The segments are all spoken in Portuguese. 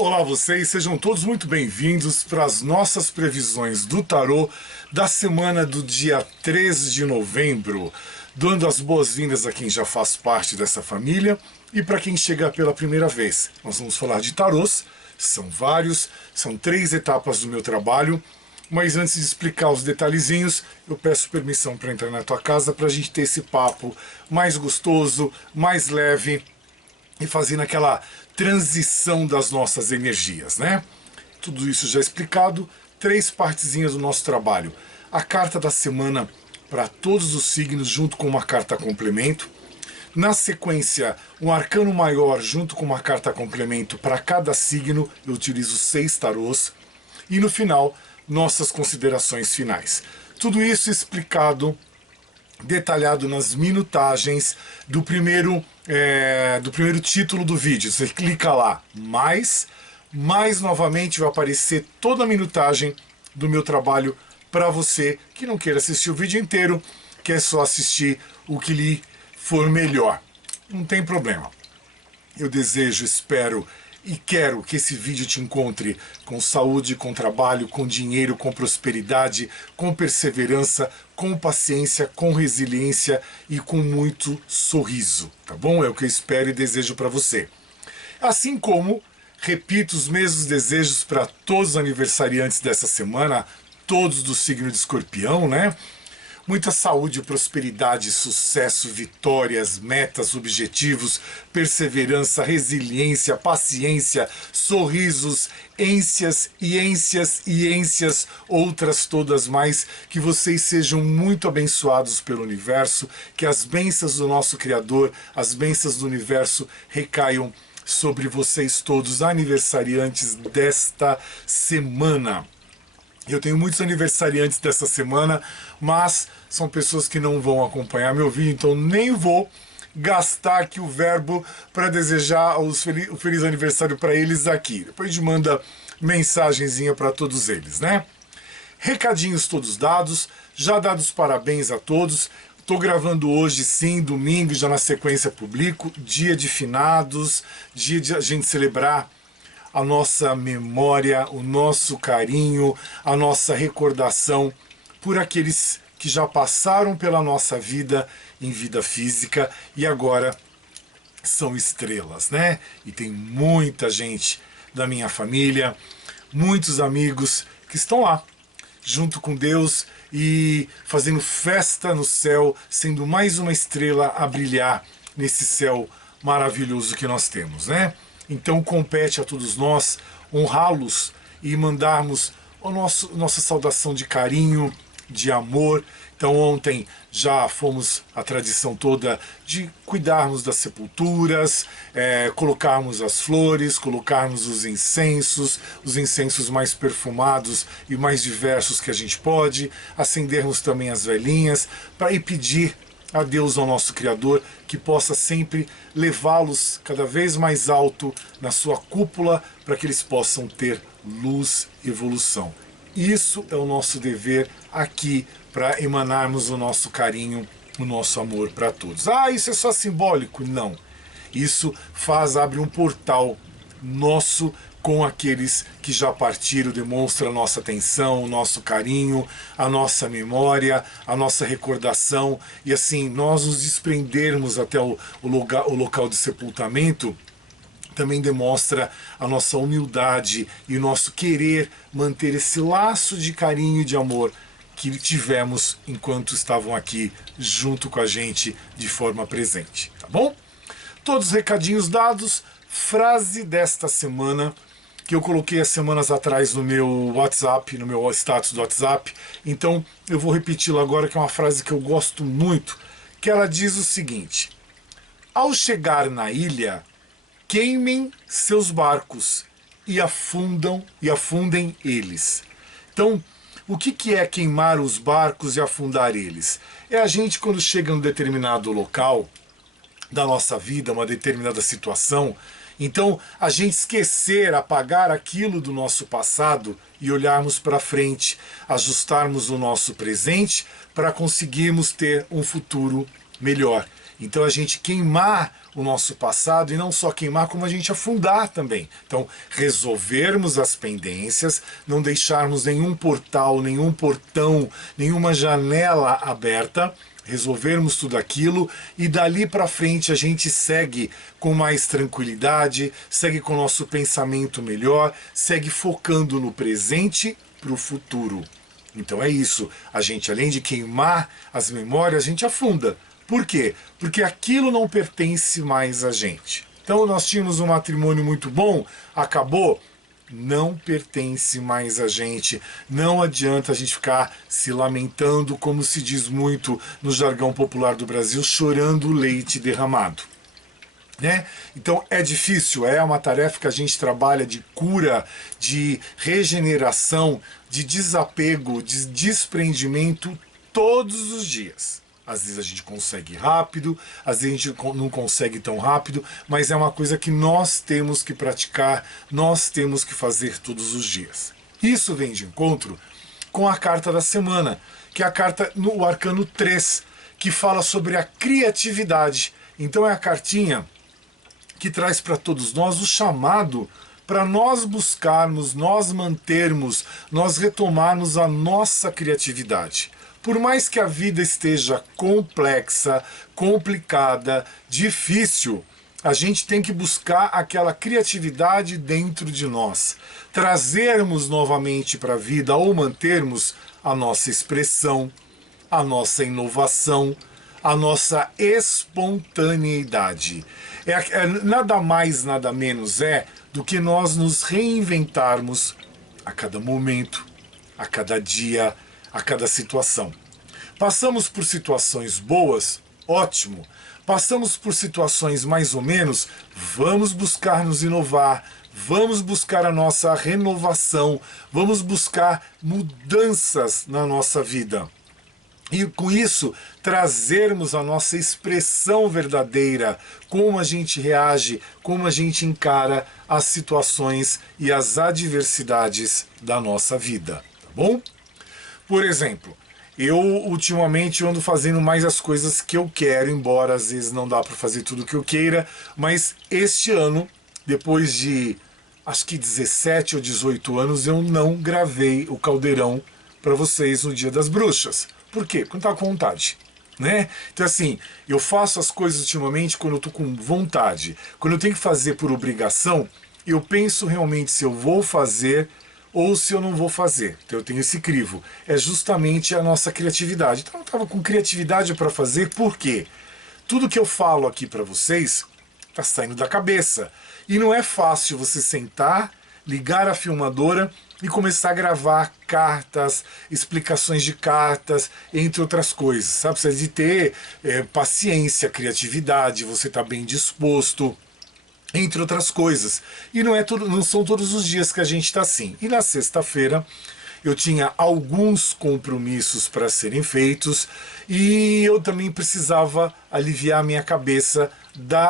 Olá vocês, sejam todos muito bem-vindos para as nossas previsões do tarô da semana do dia 13 de novembro, dando as boas-vindas a quem já faz parte dessa família e para quem chega pela primeira vez. Nós vamos falar de tarôs, são vários, são 3 etapas do meu trabalho, mas antes de explicar os detalhezinhos, eu peço permissão para entrar na tua casa para a gente ter esse papo mais gostoso, mais leve e fazendo aquela transição das nossas energias, né? Tudo isso já explicado, 3 partezinhas do nosso trabalho. A carta da semana para todos os signos, junto com uma carta complemento. Na sequência, um arcano maior, junto com uma carta complemento para cada signo. Eu utilizo 6 tarôs. E no final, nossas considerações finais. Tudo isso explicado, detalhado nas minutagens do primeiro título do vídeo. Você clica lá, mais novamente vai aparecer toda a minutagem do meu trabalho para você que não queira assistir o vídeo inteiro, quer só assistir o que lhe for melhor. Não tem problema. Eu desejo, espero e quero que esse vídeo te encontre com saúde, com trabalho, com dinheiro, com prosperidade, com perseverança, com paciência, com resiliência e com muito sorriso, tá bom? É o que eu espero e desejo para você. Assim como repito os mesmos desejos para todos os aniversariantes dessa semana, todos do signo de Escorpião, né? Muita saúde, prosperidade, sucesso, vitórias, metas, objetivos, perseverança, resiliência, paciência, sorrisos, ênsias e ênsias e ênsias, outras todas mais, que vocês sejam muito abençoados pelo universo, que as bênçãos do nosso Criador, as bênçãos do universo recaiam sobre vocês todos, aniversariantes desta semana. Eu tenho muitos aniversariantes dessa semana, mas são pessoas que não vão acompanhar meu vídeo, então nem vou gastar aqui o verbo para desejar o feliz aniversário para eles aqui. Depois a gente manda mensagenzinha para todos eles, né? Recadinhos todos dados, já dados parabéns a todos. Estou gravando hoje, sim, domingo, já na sequência publico, dia de finados, dia de a gente celebrar a nossa memória, o nosso carinho, a nossa recordação por aqueles que já passaram pela nossa vida em vida física e agora são estrelas, né? E tem muita gente da minha família, muitos amigos que estão lá, junto com Deus e fazendo festa no céu, sendo mais uma estrela a brilhar nesse céu maravilhoso que nós temos, né? Então compete a todos nós honrá-los e mandarmos nossa saudação de carinho, de amor. Então ontem já fomos a tradição toda de cuidarmos das sepulturas, colocarmos as flores, colocarmos os incensos mais perfumados e mais diversos que a gente pode, acendermos também as velhinhas para ir pedir a Deus, ao nosso Criador, que possa sempre levá-los cada vez mais alto na sua cúpula, para que eles possam ter luz e evolução. Isso é o nosso dever aqui, para emanarmos o nosso carinho, o nosso amor para todos. Ah, isso é só simbólico? Não. Isso abre um portal nosso com aqueles que já partiram, demonstra a nossa atenção, o nosso carinho, a nossa memória, a nossa recordação, e assim, nós nos desprendermos até o local de sepultamento, também demonstra a nossa humildade e o nosso querer manter esse laço de carinho e de amor que tivemos enquanto estavam aqui junto com a gente de forma presente, tá bom? Todos os recadinhos dados, frase desta semana, que eu coloquei as semanas atrás no meu WhatsApp, no meu status do WhatsApp, então eu vou repeti-la agora, que é uma frase que eu gosto muito, que ela diz o seguinte: ao chegar na ilha, queimem seus barcos e afundem eles. Então, o que é queimar os barcos e afundar eles? É a gente, quando chega em um determinado local da nossa vida, uma determinada situação, então a gente esquecer, apagar aquilo do nosso passado e olharmos para frente, ajustarmos o nosso presente para conseguirmos ter um futuro melhor. Então a gente queimar o nosso passado, e não só queimar, como a gente afundar também. Então, resolvermos as pendências, não deixarmos nenhum portal, nenhum portão, nenhuma janela aberta, resolvermos tudo aquilo e dali para frente a gente segue com mais tranquilidade, segue com o nosso pensamento melhor, segue focando no presente para o futuro. Então é isso, a gente além de queimar as memórias, a gente afunda. Por quê? Porque aquilo não pertence mais a gente. Então nós tínhamos um matrimônio muito bom, acabou, não pertence mais a gente. Não adianta a gente ficar se lamentando, como se diz muito no jargão popular do Brasil, chorando o leite derramado. Né? Então é difícil, é uma tarefa que a gente trabalha de cura, de regeneração, de desapego, de desprendimento todos os dias. Às vezes a gente consegue rápido, às vezes a gente não consegue tão rápido, mas é uma coisa que nós temos que praticar, nós temos que fazer todos os dias. Isso vem de encontro com a carta da semana, que é a carta no arcano 3, que fala sobre a criatividade. Então é a cartinha que traz para todos nós o chamado para nós buscarmos, nós mantermos, nós retomarmos a nossa criatividade. Por mais que a vida esteja complexa, complicada, difícil, a gente tem que buscar aquela criatividade dentro de nós. Trazermos novamente para a vida ou mantermos a nossa expressão, a nossa inovação, a nossa espontaneidade. Nada mais, nada menos do que nós nos reinventarmos a cada momento, a cada dia, a cada situação. Passamos por situações boas, ótimo. Passamos por situações mais ou menos, vamos buscar nos inovar, vamos buscar a nossa renovação, vamos buscar mudanças na nossa vida. E com isso, trazermos a nossa expressão verdadeira, como a gente reage, como a gente encara as situações e as adversidades da nossa vida, tá bom? Por exemplo, eu ultimamente ando fazendo mais as coisas que eu quero, embora às vezes não dá para fazer tudo o que eu queira, mas este ano, depois de acho que 17 ou 18 anos, eu não gravei o Caldeirão para vocês no Dia das Bruxas. Por quê? Porque não tá com vontade, né? Então assim, eu faço as coisas ultimamente quando eu tô com vontade. Quando eu tenho que fazer por obrigação, eu penso realmente se eu vou fazer ou se eu não vou fazer. Então eu tenho esse crivo. É justamente a nossa criatividade. Então eu estava com criatividade para fazer, por quê? Tudo que eu falo aqui para vocês está saindo da cabeça. E não é fácil você sentar, ligar a filmadora e começar a gravar cartas, explicações de cartas, entre outras coisas. Sabe? Precisa de ter paciência, criatividade, você está bem disposto, entre outras coisas. E não são todos os dias que a gente está assim. E na sexta-feira eu tinha alguns compromissos para serem feitos e eu também precisava aliviar a minha cabeça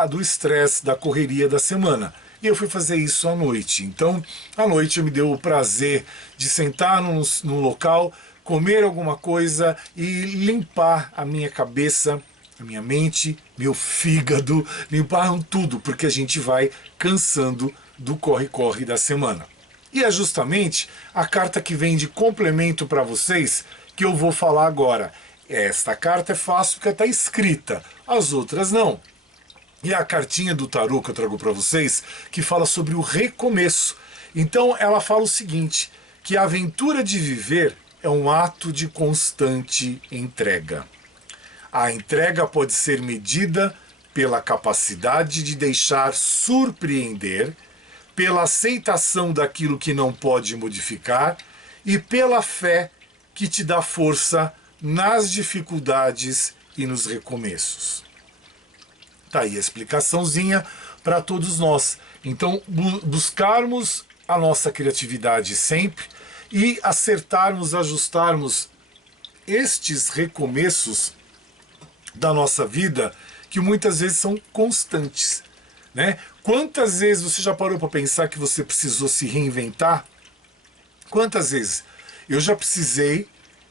do estresse, da correria da semana. E eu fui fazer isso à noite. Então, à noite eu me deu o prazer de sentar num local, comer alguma coisa e limpar a minha cabeça, a minha mente, meu fígado, limpar tudo, porque a gente vai cansando do corre-corre da semana. E é justamente a carta que vem de complemento para vocês que eu vou falar agora. Esta carta é fácil porque está escrita, as outras não. E a cartinha do tarô que eu trago para vocês, que fala sobre o recomeço. Então ela fala o seguinte, que a aventura de viver é um ato de constante entrega. A entrega pode ser medida pela capacidade de deixar surpreender, pela aceitação daquilo que não pode modificar e pela fé que te dá força nas dificuldades e nos recomeços. Tá aí a explicaçãozinha para todos nós. Então, buscarmos a nossa criatividade sempre e acertarmos, ajustarmos estes recomeços da nossa vida, que muitas vezes são constantes, né? Quantas vezes você já parou para pensar que você precisou se reinventar? Quantas vezes? Eu já precisei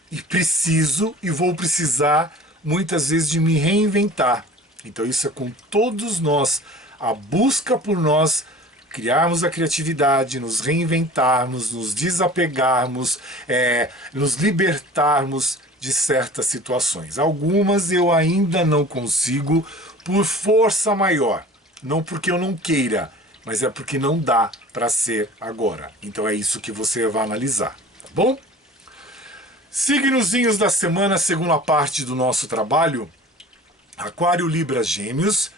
e preciso e vou precisar muitas vezes de me reinventar. Então isso é com todos nós, a busca por nós criarmos a criatividade, nos reinventarmos, nos desapegarmos, nos libertarmos de certas situações. Algumas eu ainda não consigo por força maior, não porque eu não queira, mas é porque não dá para ser agora. Então é isso que você vai analisar, tá bom? Signozinhos da semana, segunda parte do nosso trabalho: Aquário, Libra, Gêmeos,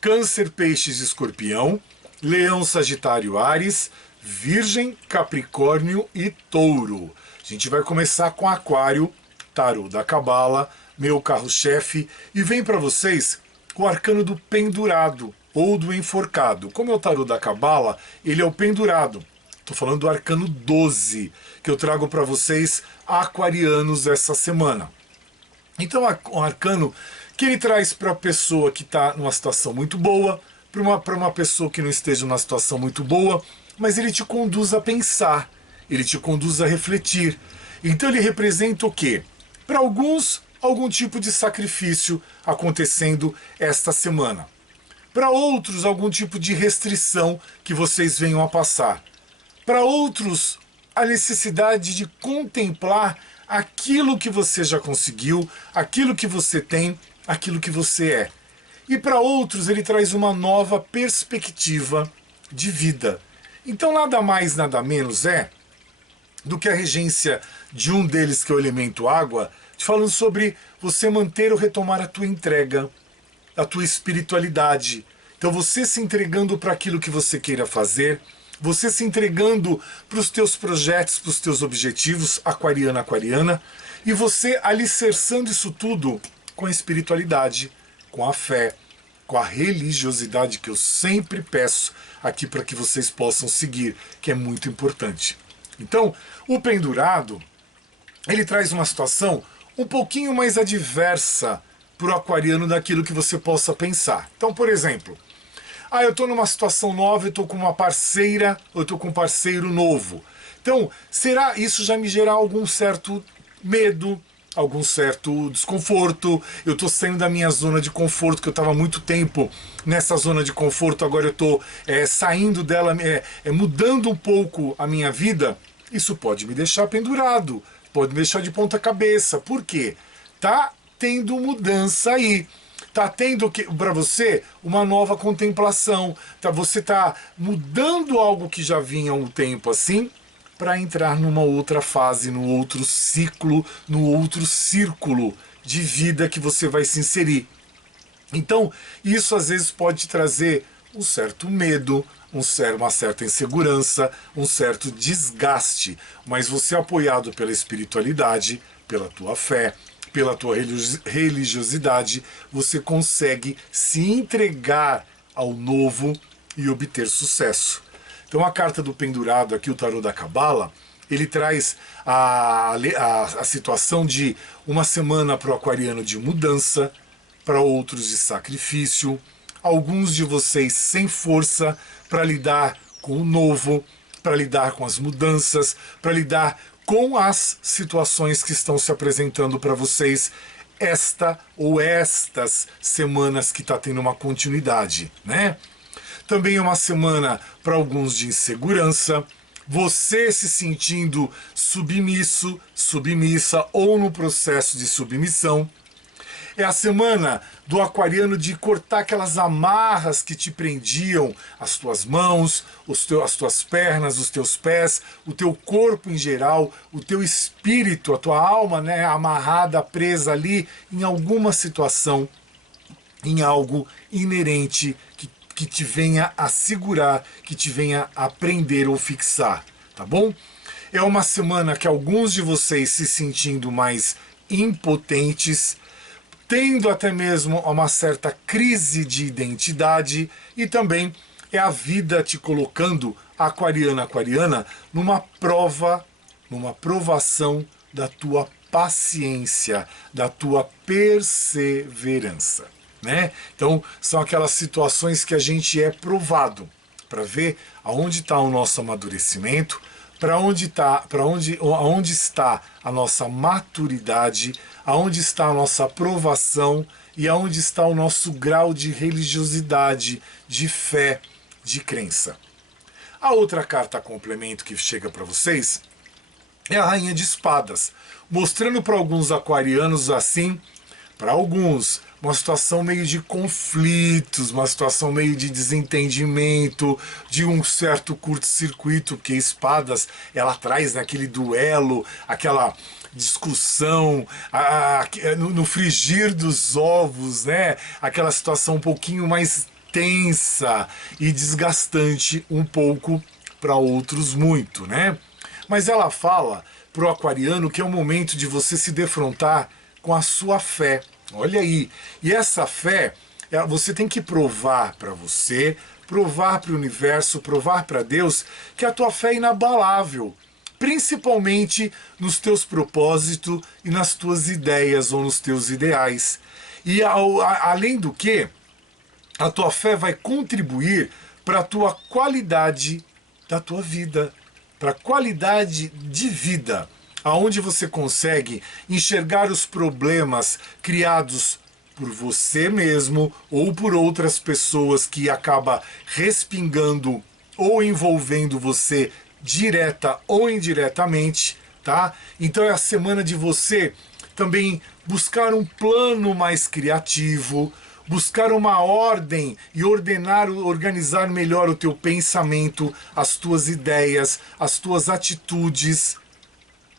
Câncer, Peixes, Escorpião, Leão, Sagitário, Áries, Virgem, Capricórnio e Touro. A gente vai começar com Aquário, Tarô da Cabala, meu carro-chefe, e vem para vocês o arcano do pendurado ou do enforcado. Como é o Tarô da Cabala, ele é o pendurado. Estou falando do arcano 12, que eu trago para vocês aquarianos essa semana. Então, um arcano que ele traz para a pessoa que está numa situação muito boa, para uma pessoa que não esteja numa situação muito boa, mas ele te conduz a pensar, ele te conduz a refletir. Então ele representa o quê? Para alguns, algum tipo de sacrifício acontecendo esta semana. Para outros, algum tipo de restrição que vocês venham a passar. Para outros, a necessidade de contemplar aquilo que você já conseguiu, aquilo que você tem, aquilo que você é. E para outros ele traz uma nova perspectiva de vida. Então nada mais, nada menos é do que a regência de um deles, que é o elemento água, te falando sobre você manter ou retomar a tua entrega, a tua espiritualidade. Então você se entregando para aquilo que você queira fazer, você se entregando para os teus projetos, para os teus objetivos, aquariana, aquariana, e você alicerçando isso tudo com a espiritualidade, com a fé, com a religiosidade que eu sempre peço aqui para que vocês possam seguir, que é muito importante. Então, o pendurado, ele traz uma situação um pouquinho mais adversa para o aquariano daquilo que você possa pensar. Então, por exemplo, eu estou numa situação nova, eu estou com uma parceira, ou eu estou com um parceiro novo. Então, será isso já me gerar algum certo medo, algum certo desconforto? Eu estou saindo da minha zona de conforto, que eu estava muito tempo nessa zona de conforto, agora eu estou saindo dela, mudando um pouco a minha vida. Isso pode me deixar pendurado, pode me deixar de ponta cabeça. Por quê? Tá tendo mudança aí. Tá tendo para você uma nova contemplação. Você tá mudando algo que já vinha há um tempo assim, para entrar numa outra fase, no outro ciclo, no outro círculo de vida que você vai se inserir. Então, isso às vezes pode te trazer um certo medo, uma certa insegurança, um certo desgaste, mas você apoiado pela espiritualidade, pela tua fé, pela tua religiosidade, você consegue se entregar ao novo e obter sucesso. Então a carta do pendurado aqui, o tarô da Cabala, ele traz a situação de uma semana para o aquariano de mudança, para outros de sacrifício, alguns de vocês sem força para lidar com o novo, para lidar com as mudanças, para lidar com as situações que estão se apresentando para vocês esta ou estas semanas que está tendo uma continuidade, né? Também é uma semana para alguns de insegurança, você se sentindo submisso, submissa ou no processo de submissão. É a semana do aquariano de cortar aquelas amarras que te prendiam as tuas mãos, as tuas pernas, os teus pés, o teu corpo em geral, o teu espírito, a tua alma, né, amarrada, presa ali em alguma situação, em algo inerente que te venha a segurar, que te venha a prender ou fixar, tá bom? É uma semana que alguns de vocês se sentindo mais impotentes, tendo até mesmo uma certa crise de identidade, e também é a vida te colocando, aquariana, aquariana, numa prova, numa provação da tua paciência, da tua perseverança, né? Então são aquelas situações que a gente é provado para ver aonde está o nosso amadurecimento, aonde está a nossa maturidade, aonde está a nossa aprovação e aonde está o nosso grau de religiosidade, de fé, de crença. A outra carta complemento que chega para vocês é a Rainha de Espadas, mostrando para alguns aquarianos assim, para alguns, uma situação meio de conflitos, uma situação meio de desentendimento, de um certo curto-circuito, porque Espadas, ela traz naquele duelo, aquela discussão, no frigir dos ovos, né? Aquela situação um pouquinho mais tensa e desgastante um pouco, para outros muito, né? Mas ela fala para o aquariano que é o momento de você se defrontar com a sua fé. Olha aí. E essa fé, você tem que provar para você, provar para o universo, provar para Deus que a tua fé é inabalável. Principalmente nos teus propósitos e nas tuas ideias ou nos teus ideais. E além do que, a tua fé vai contribuir para a tua qualidade da tua vida, para a qualidade de vida, aonde você consegue enxergar os problemas criados por você mesmo ou por outras pessoas que acaba respingando ou envolvendo você direta ou indiretamente, tá? Então é a semana de você também buscar um plano mais criativo, buscar uma ordem e organizar melhor o teu pensamento, as tuas ideias, as tuas atitudes.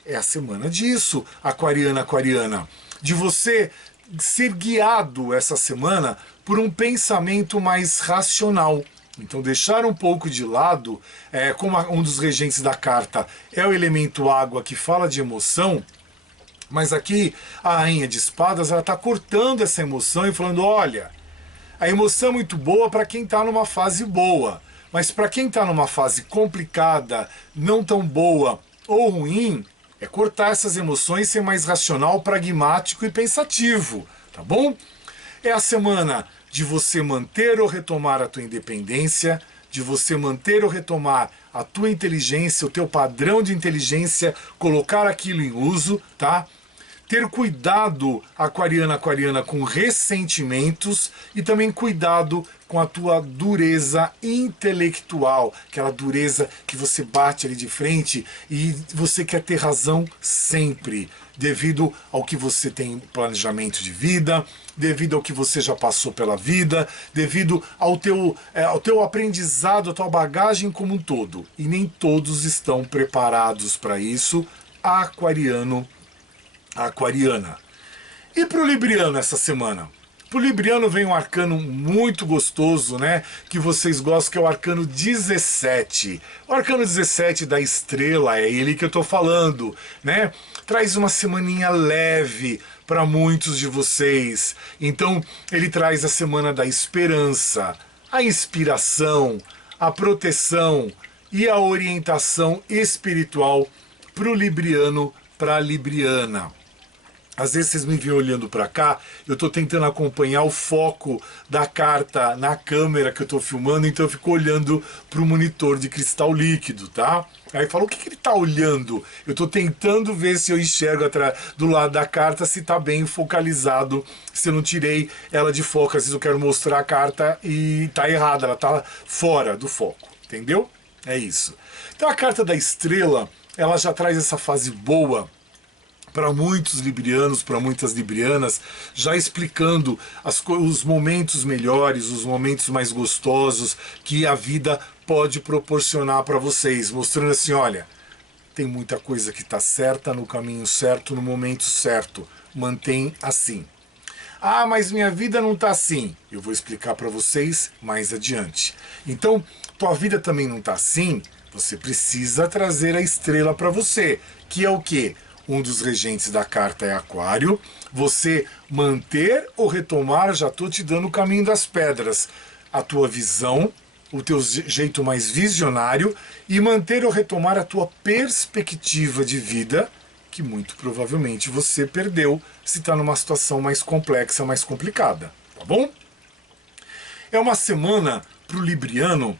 É a semana disso, aquariana, de você ser guiado essa semana por um pensamento mais racional. Então deixar um pouco de lado, como um dos regentes da carta é o elemento água que fala de emoção, mas aqui a Rainha de Espadas ela está cortando essa emoção e falando, olha, a emoção é muito boa para quem está numa fase boa, mas para quem está numa fase complicada, não tão boa ou ruim, é cortar essas emoções, ser mais racional, pragmático e pensativo, tá bom? É a semana de você manter ou retomar a tua independência, de você manter ou retomar a tua inteligência, o teu padrão de inteligência, colocar aquilo em uso, tá? Ter cuidado, aquariana, com ressentimentos e também cuidado com a tua dureza intelectual, aquela dureza que você bate ali de frente e você quer ter razão sempre, devido ao que você tem planejamento de vida, devido ao que você já passou pela vida, devido ao teu aprendizado, a tua bagagem como um todo. E nem todos estão preparados para isso, aquariana. E para o libriano essa semana? Para o libriano vem um arcano muito gostoso, né? Que vocês gostam, que é o arcano 17. O arcano 17 da estrela, é ele que eu estou falando, né? Traz uma semaninha leve para muitos de vocês. Então, ele traz a semana da esperança, a inspiração, a proteção e a orientação espiritual para o libriano, para a libriana. Às vezes vocês me veem olhando para cá, eu estou tentando acompanhar o foco da carta na câmera que eu estou filmando, então eu fico olhando para o monitor de cristal líquido, tá? Aí fala, o que ele está olhando? Eu estou tentando ver se eu enxergo do lado da carta se está bem focalizado, se eu não tirei ela de foco. Às vezes eu quero mostrar a carta e está errada, ela está fora do foco, entendeu? É isso. Então a carta da estrela, ela já traz essa fase boa para muitos librianos, para muitas librianas, já explicando os momentos melhores, os momentos mais gostosos que a vida pode proporcionar para vocês, mostrando assim, olha, tem muita coisa que está certa, no caminho certo, no momento certo, mantém assim. Ah, mas minha vida não está assim. Eu vou explicar para vocês mais adiante. Então, tua vida também não está assim, você precisa trazer a estrela para você, que é o quê? Um dos regentes da carta é Aquário. Você manter ou retomar, já estou te dando o caminho das pedras, a tua visão, o teu jeito mais visionário, e manter ou retomar a tua perspectiva de vida, que muito provavelmente você perdeu se está numa situação mais complexa, mais complicada, tá bom? É uma semana para o libriano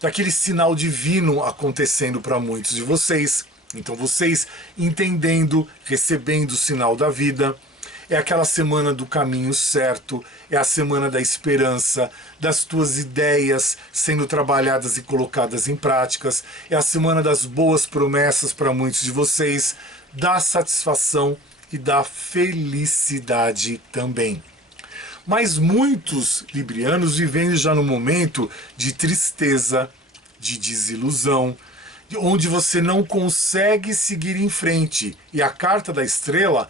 daquele sinal divino acontecendo para muitos de vocês. Então vocês entendendo, recebendo o sinal da vida. é aquela semana do caminho certo, é a semana da esperança, das tuas ideias sendo trabalhadas e colocadas em práticas, é a semana das boas promessas para muitos de vocês, da satisfação e da felicidade também. Mas muitos librianos vivem já no momento de tristeza, de desilusão, onde você não consegue seguir em frente. E a carta da estrela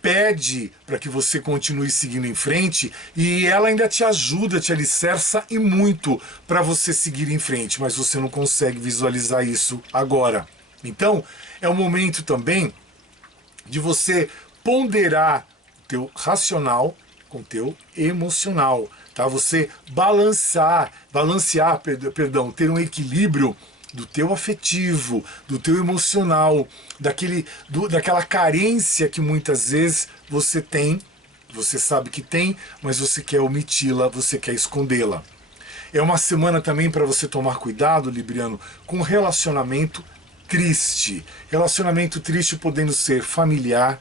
pede para que você continue seguindo em frente e ela ainda te ajuda, te alicerça e muito para você seguir em frente, mas você não consegue visualizar isso agora. Então, é o momento também de você ponderar o teu racional com o teu emocional, tá? Você balancear, ter um equilíbrio do teu afetivo, do teu emocional, daquela carência que muitas vezes você tem, você sabe que tem, mas você quer omiti-la, você quer escondê-la. É uma semana também para você tomar cuidado, Libriano, com relacionamento triste. Relacionamento triste podendo ser familiar,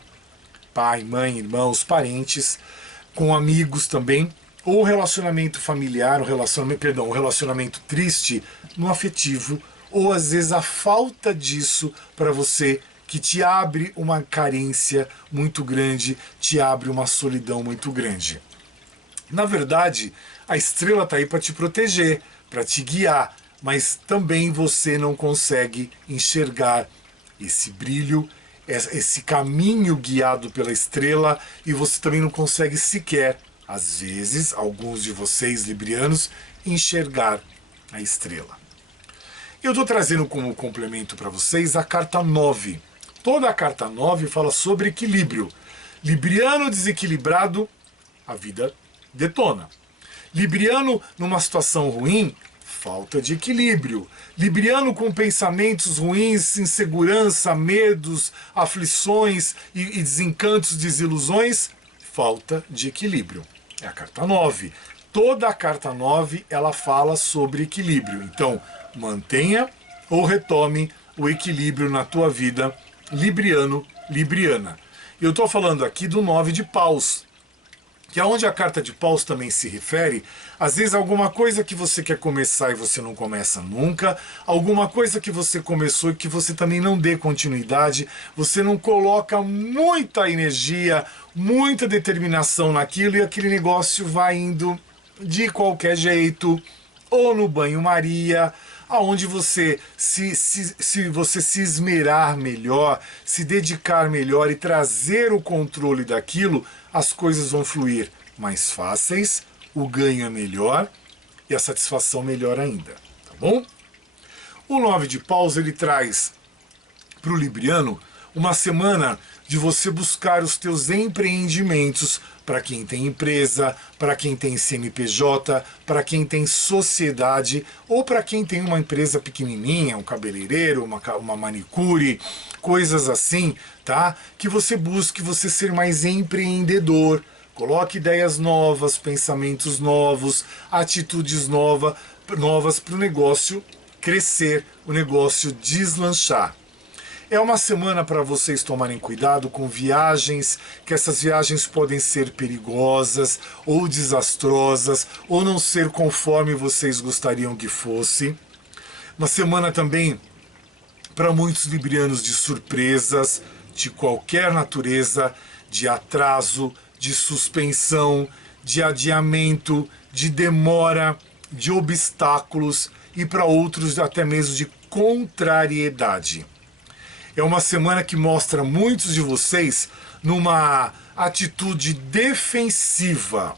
pai, mãe, irmãos, parentes, com amigos também, ou relacionamento familiar, um relacionamento triste no afetivo, ou às vezes a falta disso para você, que te abre uma carência muito grande, te abre uma solidão muito grande. Na verdade, a estrela está aí para te proteger, para te guiar, mas também você não consegue enxergar esse brilho, esse caminho guiado pela estrela, e você também não consegue sequer, às vezes, alguns de vocês librianos, enxergar a estrela. Eu estou trazendo como complemento para vocês a carta 9. Toda a carta 9 fala sobre equilíbrio. Libriano desequilibrado, a vida detona. Libriano numa situação ruim, falta de equilíbrio. Libriano com pensamentos ruins, insegurança, medos, aflições e desencantos, desilusões, falta de equilíbrio. É a carta 9. Toda a carta 9 ela fala sobre equilíbrio. Então, mantenha ou retome o equilíbrio na tua vida, libriano, libriana. Eu estou falando aqui do 9 de paus, que é onde a carta de paus também se refere, às vezes alguma coisa que você quer começar e você não começa nunca, alguma coisa que você começou e que você também não dê continuidade, você não coloca muita energia, muita determinação naquilo e aquele negócio vai indo de qualquer jeito, ou no banho-maria, aonde você, se você se esmerar melhor, se dedicar melhor e trazer o controle daquilo, as coisas vão fluir mais fáceis, o ganho é melhor e a satisfação melhor ainda, tá bom? O 9 de paus ele traz para o libriano uma semana de você buscar os teus empreendimentos, para quem tem empresa, para quem tem CNPJ, para quem tem sociedade, ou para quem tem uma empresa pequenininha, um cabeleireiro, uma manicure, coisas assim, tá? Que você busque você ser mais empreendedor, coloque ideias novas, pensamentos novos, atitudes novas para o negócio crescer, o negócio deslanchar. É uma semana para vocês tomarem cuidado com viagens, que essas viagens podem ser perigosas ou desastrosas, ou não ser conforme vocês gostariam que fosse. Uma semana também para muitos librianos de surpresas, de qualquer natureza, de atraso, de suspensão, de adiamento, de demora, de obstáculos e para outros até mesmo de contrariedade. É uma semana que mostra muitos de vocês numa atitude defensiva.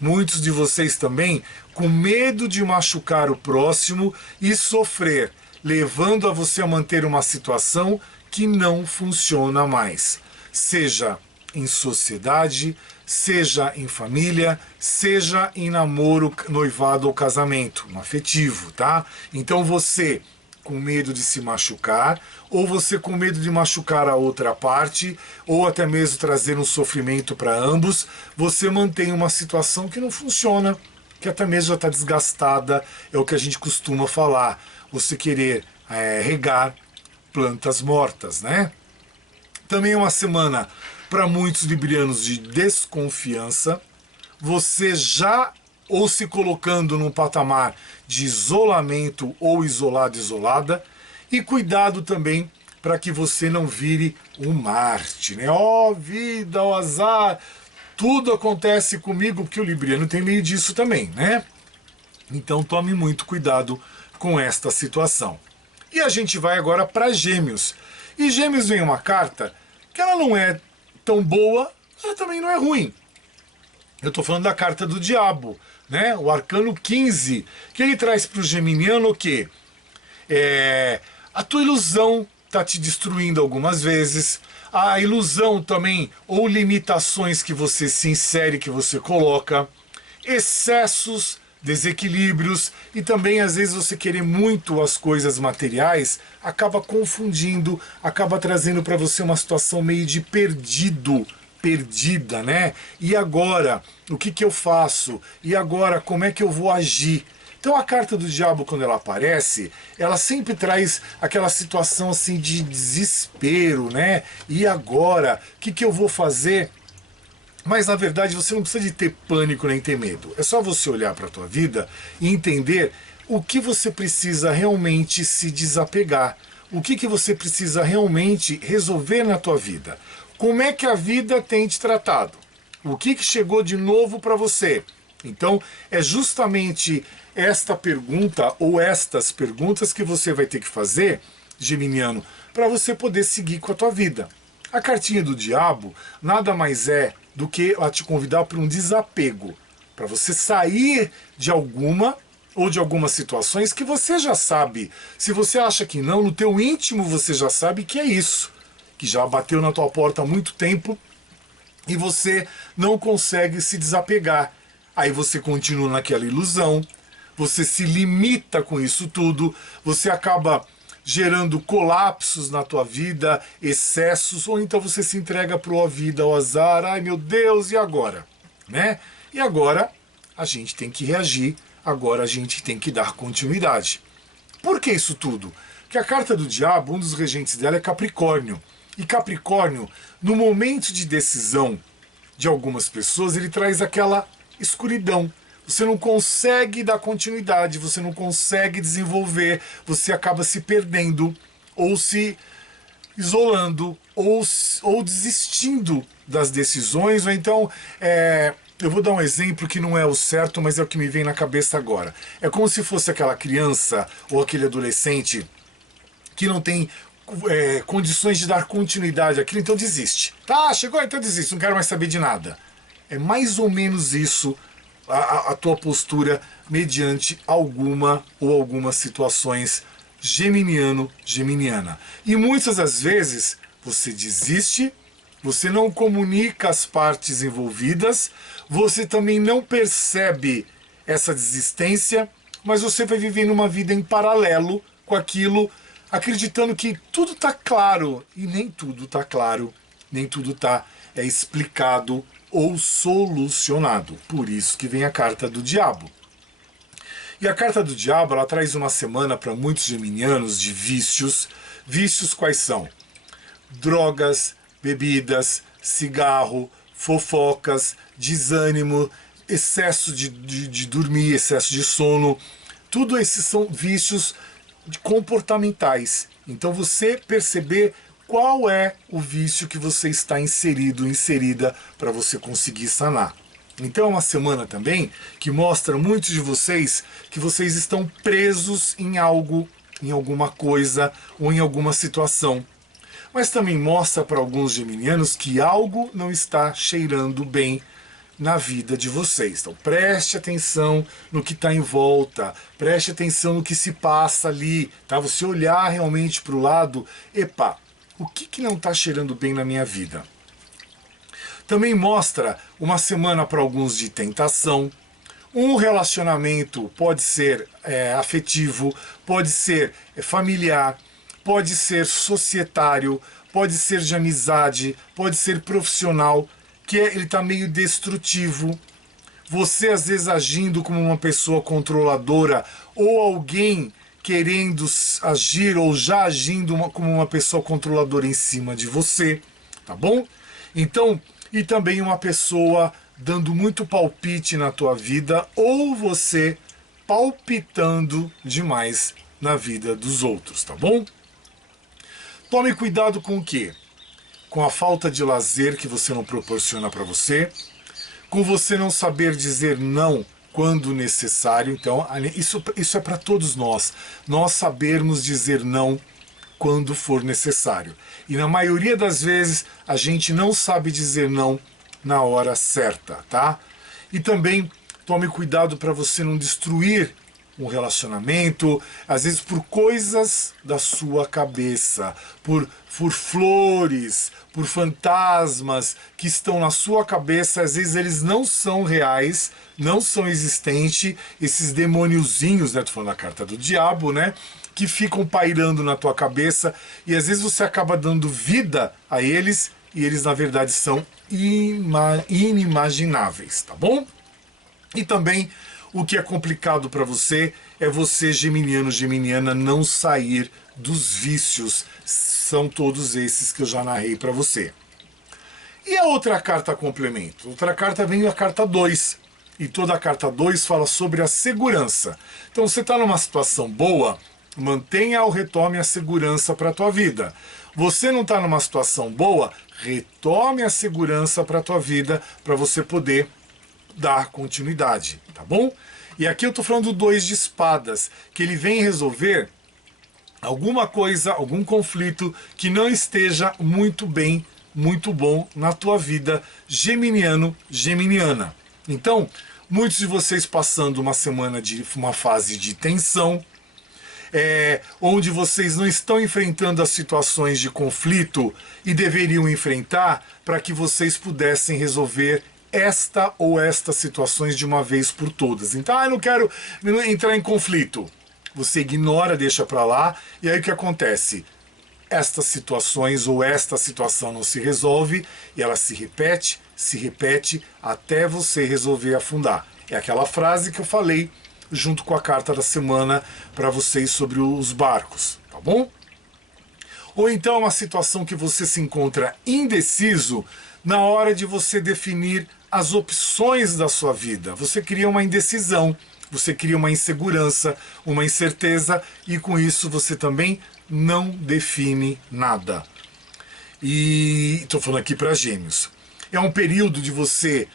Muitos de vocês também com medo de machucar o próximo e sofrer, levando a você a manter uma situação que não funciona mais. Seja em sociedade, seja em família, seja em namoro, noivado ou casamento, no afetivo, tá? Então você com medo de se machucar, ou você com medo de machucar a outra parte, ou até mesmo trazer um sofrimento para ambos, você mantém uma situação que não funciona, que até mesmo já está desgastada, é o que a gente costuma falar, você querer regar plantas mortas, né? Também é uma semana para muitos librianos de desconfiança, você já ou se colocando num patamar de isolamento ou isolado, isolada, e cuidado também para que você não vire um Marte, né? Ó, vida, ó azar, tudo acontece comigo, porque o libriano tem meio disso também, né? Então tome muito cuidado com esta situação. E a gente vai agora para Gêmeos. E Gêmeos vem uma carta que ela não é tão boa, mas também não é ruim. Eu estou falando da carta do Diabo, né? O Arcano 15, que ele traz para o geminiano o quê? A tua ilusão está te destruindo algumas vezes, a ilusão também, ou limitações que você se insere, que você coloca, excessos, desequilíbrios, e também às vezes você querer muito as coisas materiais acaba confundindo, acaba trazendo para você uma situação meio de perdida, né? E agora, o que eu faço? E agora, como é que eu vou agir? Então a carta do Diabo, quando ela aparece, ela sempre traz aquela situação assim de desespero, né? E agora, o que eu vou fazer? Mas na verdade você não precisa de ter pânico nem ter medo. É só você olhar para a tua vida e entender o que você precisa realmente se desapegar. O que você precisa realmente resolver na tua vida. Como é que a vida tem te tratado? O que chegou de novo para você? Então é justamente esta pergunta ou estas perguntas que você vai ter que fazer, geminiano, para você poder seguir com a tua vida. A cartinha do Diabo nada mais é do que a te convidar para um desapego, para você sair de alguma ou de algumas situações que você já sabe. Se você acha que não, no teu íntimo você já sabe que é isso, que já bateu na tua porta há muito tempo e você não consegue se desapegar. Aí você continua naquela ilusão, você se limita com isso tudo, você acaba gerando colapsos na tua vida, excessos, ou então você se entrega para a vida, ao azar, ai meu Deus, e agora? Né? E agora a gente tem que reagir, agora a gente tem que dar continuidade. Por que isso tudo? Porque a carta do Diabo, um dos regentes dela é Capricórnio. E Capricórnio, no momento de decisão de algumas pessoas, ele traz aquela escuridão. Você não consegue dar continuidade, você não consegue desenvolver, você acaba se perdendo, ou se isolando, ou desistindo das decisões, ou então, eu vou dar um exemplo que não é o certo, mas é o que me vem na cabeça agora. É como se fosse aquela criança ou aquele adolescente que não tem condições de dar continuidade àquilo, então desiste. Tá, chegou, então desiste, não quero mais saber de nada. É mais ou menos isso a tua postura mediante alguma ou algumas situações geminiano, geminiana. E muitas das vezes você desiste, você não comunica as partes envolvidas, você também não percebe essa desistência, mas você vai vivendo uma vida em paralelo com aquilo, acreditando que tudo está claro, e nem tudo está claro, nem tudo está explicado ou solucionado. Por isso que vem a carta do Diabo. E a carta do Diabo, ela traz uma semana para muitos geminianos de vícios. Vícios quais são? Drogas, bebidas, cigarro, fofocas, desânimo, excesso de dormir, excesso de sono. Tudo esses são vícios comportamentais. Então você perceber qual é o vício que você está inserido, inserida, para você conseguir sanar. Então é uma semana também que mostra muitos de vocês que vocês estão presos em algo, em alguma coisa ou em alguma situação. Mas também mostra para alguns geminianos que algo não está cheirando bem na vida de vocês. Então preste atenção no que está em volta, preste atenção no que se passa ali, tá? Você olhar realmente para o lado, epa, o que não está cheirando bem na minha vida? Também mostra uma semana para alguns de tentação. Um relacionamento pode ser afetivo, pode ser familiar, pode ser societário, pode ser de amizade, pode ser profissional, que ele está meio destrutivo. Você às vezes agindo como uma pessoa controladora ou alguém querendo agir ou já agindo como uma pessoa controladora em cima de você, tá bom? Então, e também uma pessoa dando muito palpite na tua vida ou você palpitando demais na vida dos outros, tá bom? Tome cuidado com o quê? Com a falta de lazer que você não proporciona para você, com você não saber dizer não quando necessário. Então, isso é para todos nós. Nós sabermos dizer não quando for necessário. E na maioria das vezes a gente não sabe dizer não na hora certa, tá? E também tome cuidado para você não destruir um relacionamento, às vezes por coisas da sua cabeça, por flores, por fantasmas que estão na sua cabeça, às vezes eles não são reais, não são existentes, esses demôniozinhos, né? Tô falando da carta do diabo, né? Que ficam pairando na tua cabeça e às vezes você acaba dando vida a eles e eles na verdade são inimagináveis, tá bom? E também o que é complicado para você é você, geminiano, geminiana, não sair dos vícios. São todos esses que eu já narrei para você. E a outra carta complemento? Outra carta vem a carta 2. E toda a carta 2 fala sobre a segurança. Então você está numa situação boa, mantenha ou retome a segurança para a tua vida. Você não está numa situação boa, retome a segurança para a tua vida, para você poder dar continuidade, tá bom? E aqui eu tô falando do 2 de espadas, que ele vem resolver alguma coisa, algum conflito que não esteja muito bem, muito bom na tua vida, geminiano, geminiana. Então, muitos de vocês passando uma fase de tensão, onde vocês não estão enfrentando as situações de conflito e deveriam enfrentar para que vocês pudessem resolver esta ou estas situações de uma vez por todas. Então, eu não quero entrar em conflito. Você ignora, deixa para lá, e aí o que acontece? Estas situações ou esta situação não se resolve e ela se repete até você resolver afundar. É aquela frase que eu falei junto com a carta da semana para vocês sobre os barcos, tá bom? Ou então uma situação que você se encontra indeciso na hora de você definir as opções da sua vida. Você cria uma indecisão, você cria uma insegurança, uma incerteza e com isso você também não define nada. E estou falando aqui para Gêmeos. É um período de você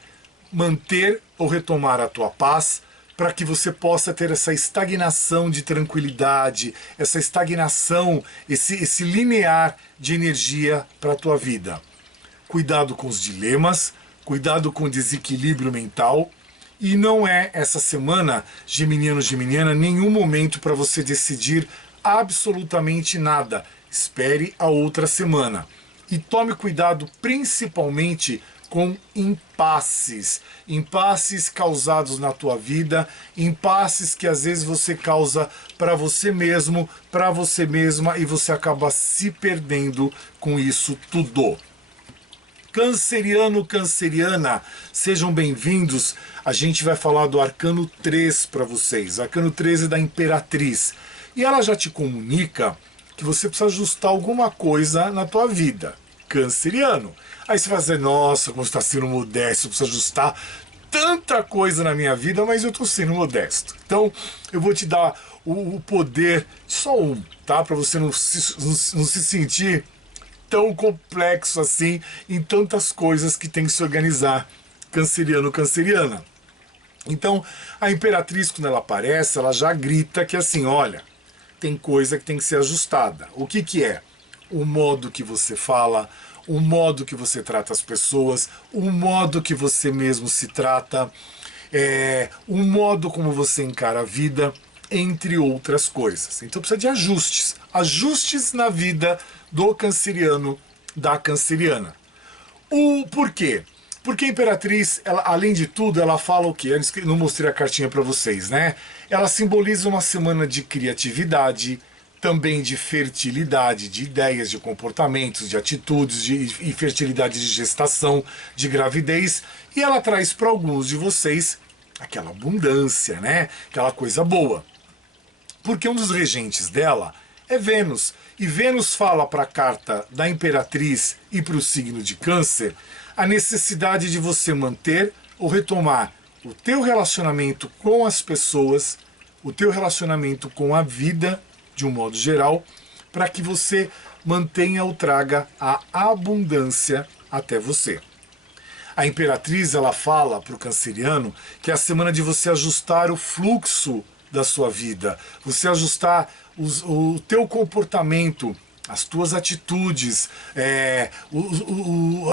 manter ou retomar a tua paz para que você possa ter essa estagnação de tranquilidade, essa estagnação, esse linear de energia para a tua vida. Cuidado com os dilemas, cuidado com o desequilíbrio mental. E não é essa semana, geminiano, geminiana, nenhum momento para você decidir absolutamente nada. Espere a outra semana. E tome cuidado principalmente com impasses. Impasses causados na tua vida, impasses que às vezes você causa para você mesmo, para você mesma, e você acaba se perdendo com isso tudo. Canceriano, canceriana, sejam bem-vindos. A gente vai falar do Arcano 3 para vocês. Arcano 13 da Imperatriz. E ela já te comunica que você precisa ajustar alguma coisa na tua vida. Canceriano. Aí você vai dizer, nossa, como está sendo modesto, eu preciso ajustar tanta coisa na minha vida, mas eu estou sendo modesto. Então, eu vou te dar o poder, só um, tá? Para você não se sentir tão complexo assim em tantas coisas que tem que se organizar, canceriano, canceriana. Então, a Imperatriz, quando ela aparece, ela já grita que assim, olha, tem coisa que tem que ser ajustada. O que que é? O modo que você fala, o modo que você trata as pessoas, o modo que você mesmo se trata, o modo como você encara a vida, entre outras coisas. Então precisa de ajustes. Ajustes na vida do canceriano, da canceriana. O porquê? Porque a Imperatriz, ela, além de tudo, ela fala o quê? Eu não mostrei a cartinha para vocês, né? Ela simboliza uma semana de criatividade, também de fertilidade, de ideias, de comportamentos, de atitudes, e fertilidade de gestação, de gravidez. E ela traz para alguns de vocês aquela abundância, né? Aquela coisa boa. Porque um dos regentes dela é Vênus. E Vênus fala para a carta da Imperatriz e para o signo de Câncer a necessidade de você manter ou retomar o teu relacionamento com as pessoas, o teu relacionamento com a vida, de um modo geral, para que você mantenha ou traga a abundância até você. A Imperatriz, ela fala para o canceriano que é a semana de você ajustar o fluxo da sua vida, você ajustar o teu comportamento, as tuas atitudes,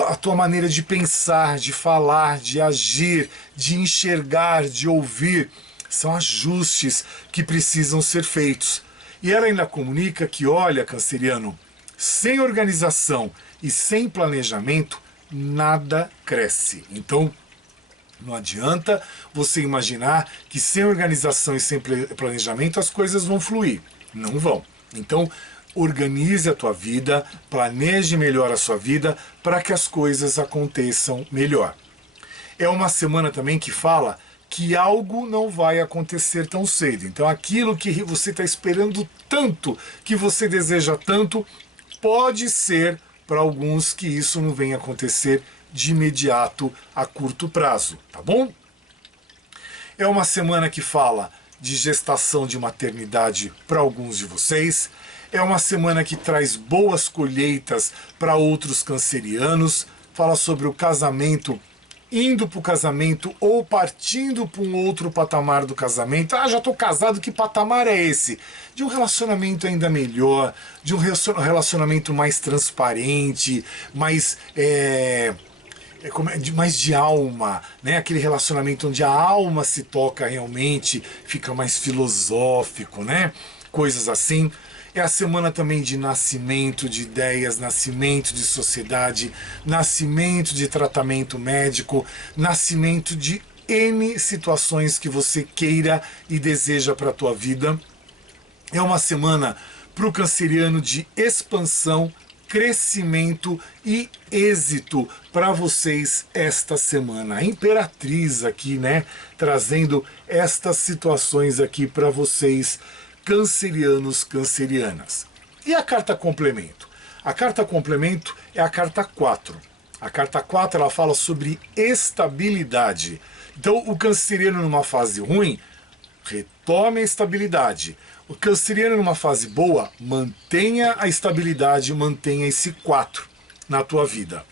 a tua maneira de pensar, de falar, de agir, de enxergar, de ouvir. São ajustes que precisam ser feitos. E ela ainda comunica que, olha, canceriano, sem organização e sem planejamento, nada cresce. Então, não adianta você imaginar que sem organização e sem planejamento as coisas vão fluir. Não vão. Então, organize a tua vida, planeje melhor a sua vida para que as coisas aconteçam melhor. É uma semana também que fala que algo não vai acontecer tão cedo. Então, aquilo que você está esperando tanto, que você deseja tanto, pode ser para alguns que isso não venha acontecer de imediato a curto prazo, tá bom? É uma semana que fala de gestação de maternidade para alguns de vocês. É uma semana que traz boas colheitas para outros cancerianos. Fala sobre o casamento, indo para o casamento ou partindo para um outro patamar do casamento. Ah, já estou casado, que patamar é esse? De um relacionamento ainda melhor, de um relacionamento mais transparente, mais mais de alma, né? Aquele relacionamento onde a alma se toca realmente, fica mais filosófico, né? Coisas assim. É a semana também de nascimento de ideias, nascimento de sociedade, nascimento de tratamento médico, nascimento de N situações que você queira e deseja para a tua vida. É uma semana para o canceriano de expansão, crescimento e êxito para vocês esta semana. A Imperatriz aqui, né, trazendo estas situações aqui para vocês, cancerianos, cancerianas. E a carta complemento? A carta complemento é a carta 4. A carta 4 ela fala sobre estabilidade. Então, o canceriano numa fase ruim, retome a estabilidade. O canceriano numa fase boa, mantenha a estabilidade, mantenha esse 4 na tua vida.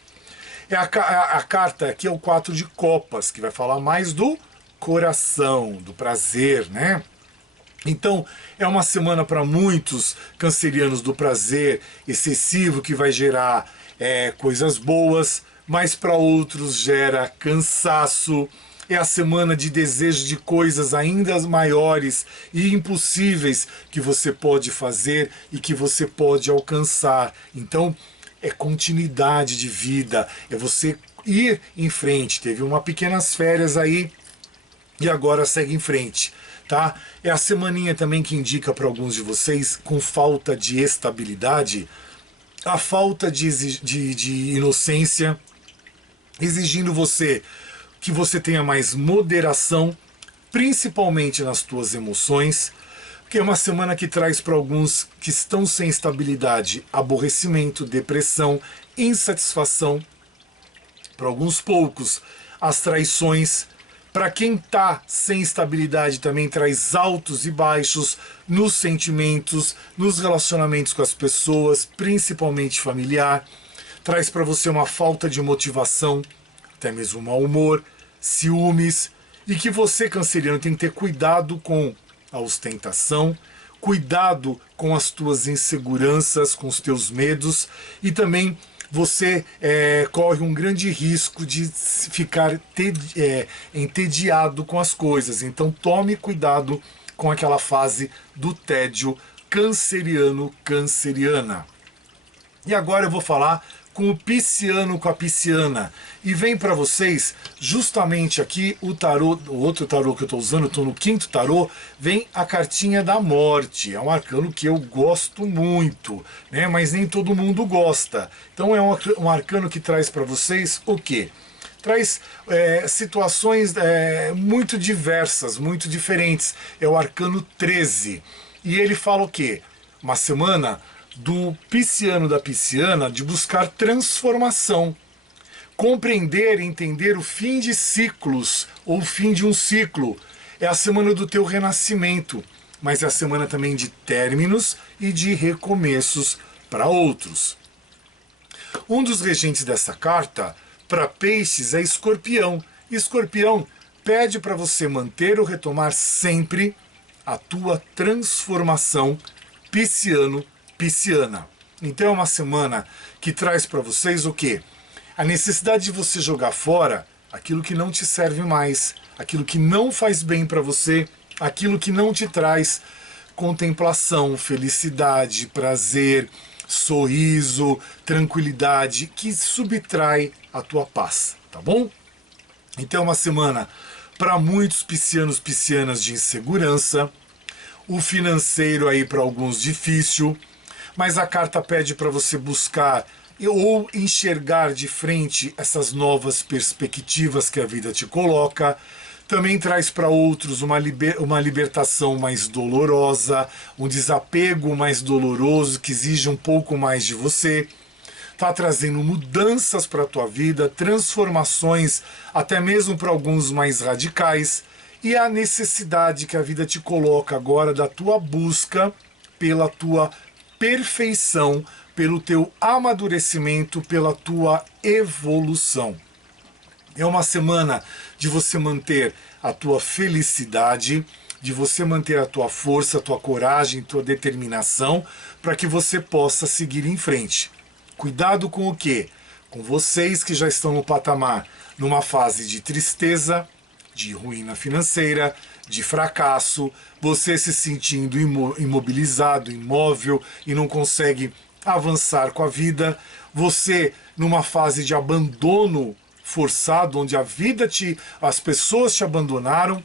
A carta aqui é o 4 de copas, que vai falar mais do coração, do prazer, né? Então, é uma semana para muitos cancerianos do prazer excessivo, que vai gerar coisas boas, mas para outros gera cansaço. É a semana de desejo de coisas ainda maiores e impossíveis que você pode fazer e que você pode alcançar. Então, é continuidade de vida, é você ir em frente. Teve uma pequenas férias aí e agora segue em frente, tá? É a semaninha também que indica para alguns de vocês, com falta de estabilidade, a falta de inocência, exigindo que você tenha mais moderação, principalmente nas tuas emoções, que é uma semana que traz para alguns que estão sem estabilidade, aborrecimento, depressão, insatisfação, para alguns poucos, as traições. Para quem está sem estabilidade também traz altos e baixos nos sentimentos, nos relacionamentos com as pessoas, principalmente familiar. Traz para você uma falta de motivação, até mesmo mau humor, ciúmes, e que você, canceriano, tem que ter cuidado com a ostentação, cuidado com as tuas inseguranças, com os teus medos, e também você corre um grande risco de ficar entediado com as coisas. Então tome cuidado com aquela fase do tédio canceriano, canceriana. E agora eu vou falar com o pisciano, com a pisciana. E vem para vocês, justamente aqui, o tarô, o outro tarô que eu estou usando, eu estou no quinto tarô, vem a cartinha da morte. É um arcano que eu gosto muito, né? Mas nem todo mundo gosta. Então é um arcano que traz para vocês o quê? Traz situações muito diversas, muito diferentes. É o arcano 13. E ele fala o quê? Uma semana do pisciano, da pisciana, de buscar transformação. Compreender e entender o fim de ciclos, ou o fim de um ciclo. É a semana do teu renascimento, mas é a semana também de términos e de recomeços para outros. Um dos regentes dessa carta, para peixes, é Escorpião. Escorpião pede para você manter ou retomar sempre a tua transformação pisciano-pisciana. Então é uma semana que traz para vocês o quê? A necessidade de você jogar fora aquilo que não te serve mais, aquilo que não faz bem para você, aquilo que não te traz contemplação, felicidade, prazer, sorriso, tranquilidade, que subtrai a tua paz, tá bom? Então é uma semana para muitos piscianos, piscianas de insegurança, o financeiro aí para alguns difícil, mas a carta pede para você buscar ou enxergar de frente essas novas perspectivas que a vida te coloca. Também traz para outros uma libertação mais dolorosa, um desapego mais doloroso que exige um pouco mais de você. Está trazendo mudanças para a tua vida, transformações, até mesmo para alguns mais radicais, e a necessidade que a vida te coloca agora da tua busca pela tua perfeição, pelo teu amadurecimento, pela tua evolução. É uma semana de você manter a tua felicidade, de você manter a tua força, a tua coragem, a tua determinação, para que você possa seguir em frente. Cuidado com o quê? Com vocês que já estão no patamar, numa fase de tristeza, de ruína financeira, de fracasso, você se sentindo imobilizado, imóvel e não consegue avançar com a vida, você numa fase de abandono forçado, onde as pessoas te abandonaram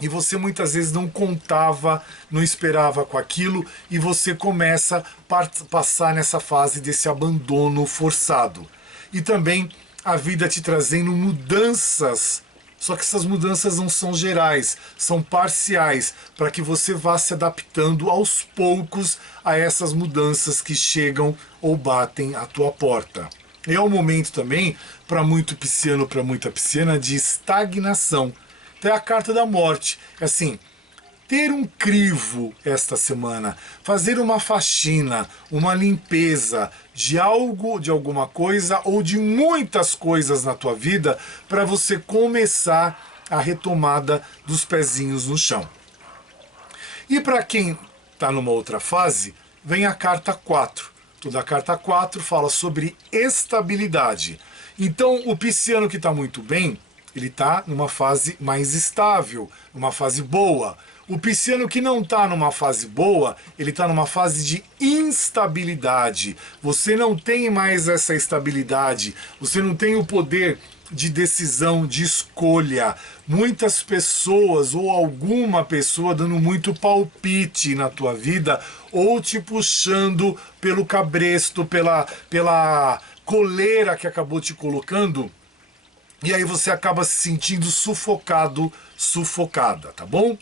e você muitas vezes não contava, não esperava com aquilo e você começa a passar nessa fase desse abandono forçado. E também a vida te trazendo mudanças, só que essas mudanças não são gerais, são parciais, para que você vá se adaptando aos poucos a essas mudanças que chegam ou batem à tua porta. É um momento também, para muito pisciano, para muita pisciana, de estagnação. Então é a carta da morte. É assim, ter um crivo esta semana, fazer uma faxina, uma limpeza de algo, de alguma coisa ou de muitas coisas na tua vida para você começar a retomada dos pezinhos no chão. E para quem está numa outra fase, vem a carta 4. Toda a carta 4 fala sobre estabilidade. Então o pisciano que está muito bem, ele está numa fase mais estável, numa fase boa. O pisciano que não está numa fase boa, ele está numa fase de instabilidade. Você não tem mais essa estabilidade, você não tem o poder de decisão, de escolha. Muitas pessoas ou alguma pessoa dando muito palpite na tua vida ou te puxando pelo cabresto, pela coleira que acabou te colocando. E aí você acaba se sentindo sufocado, sufocada, tá bom?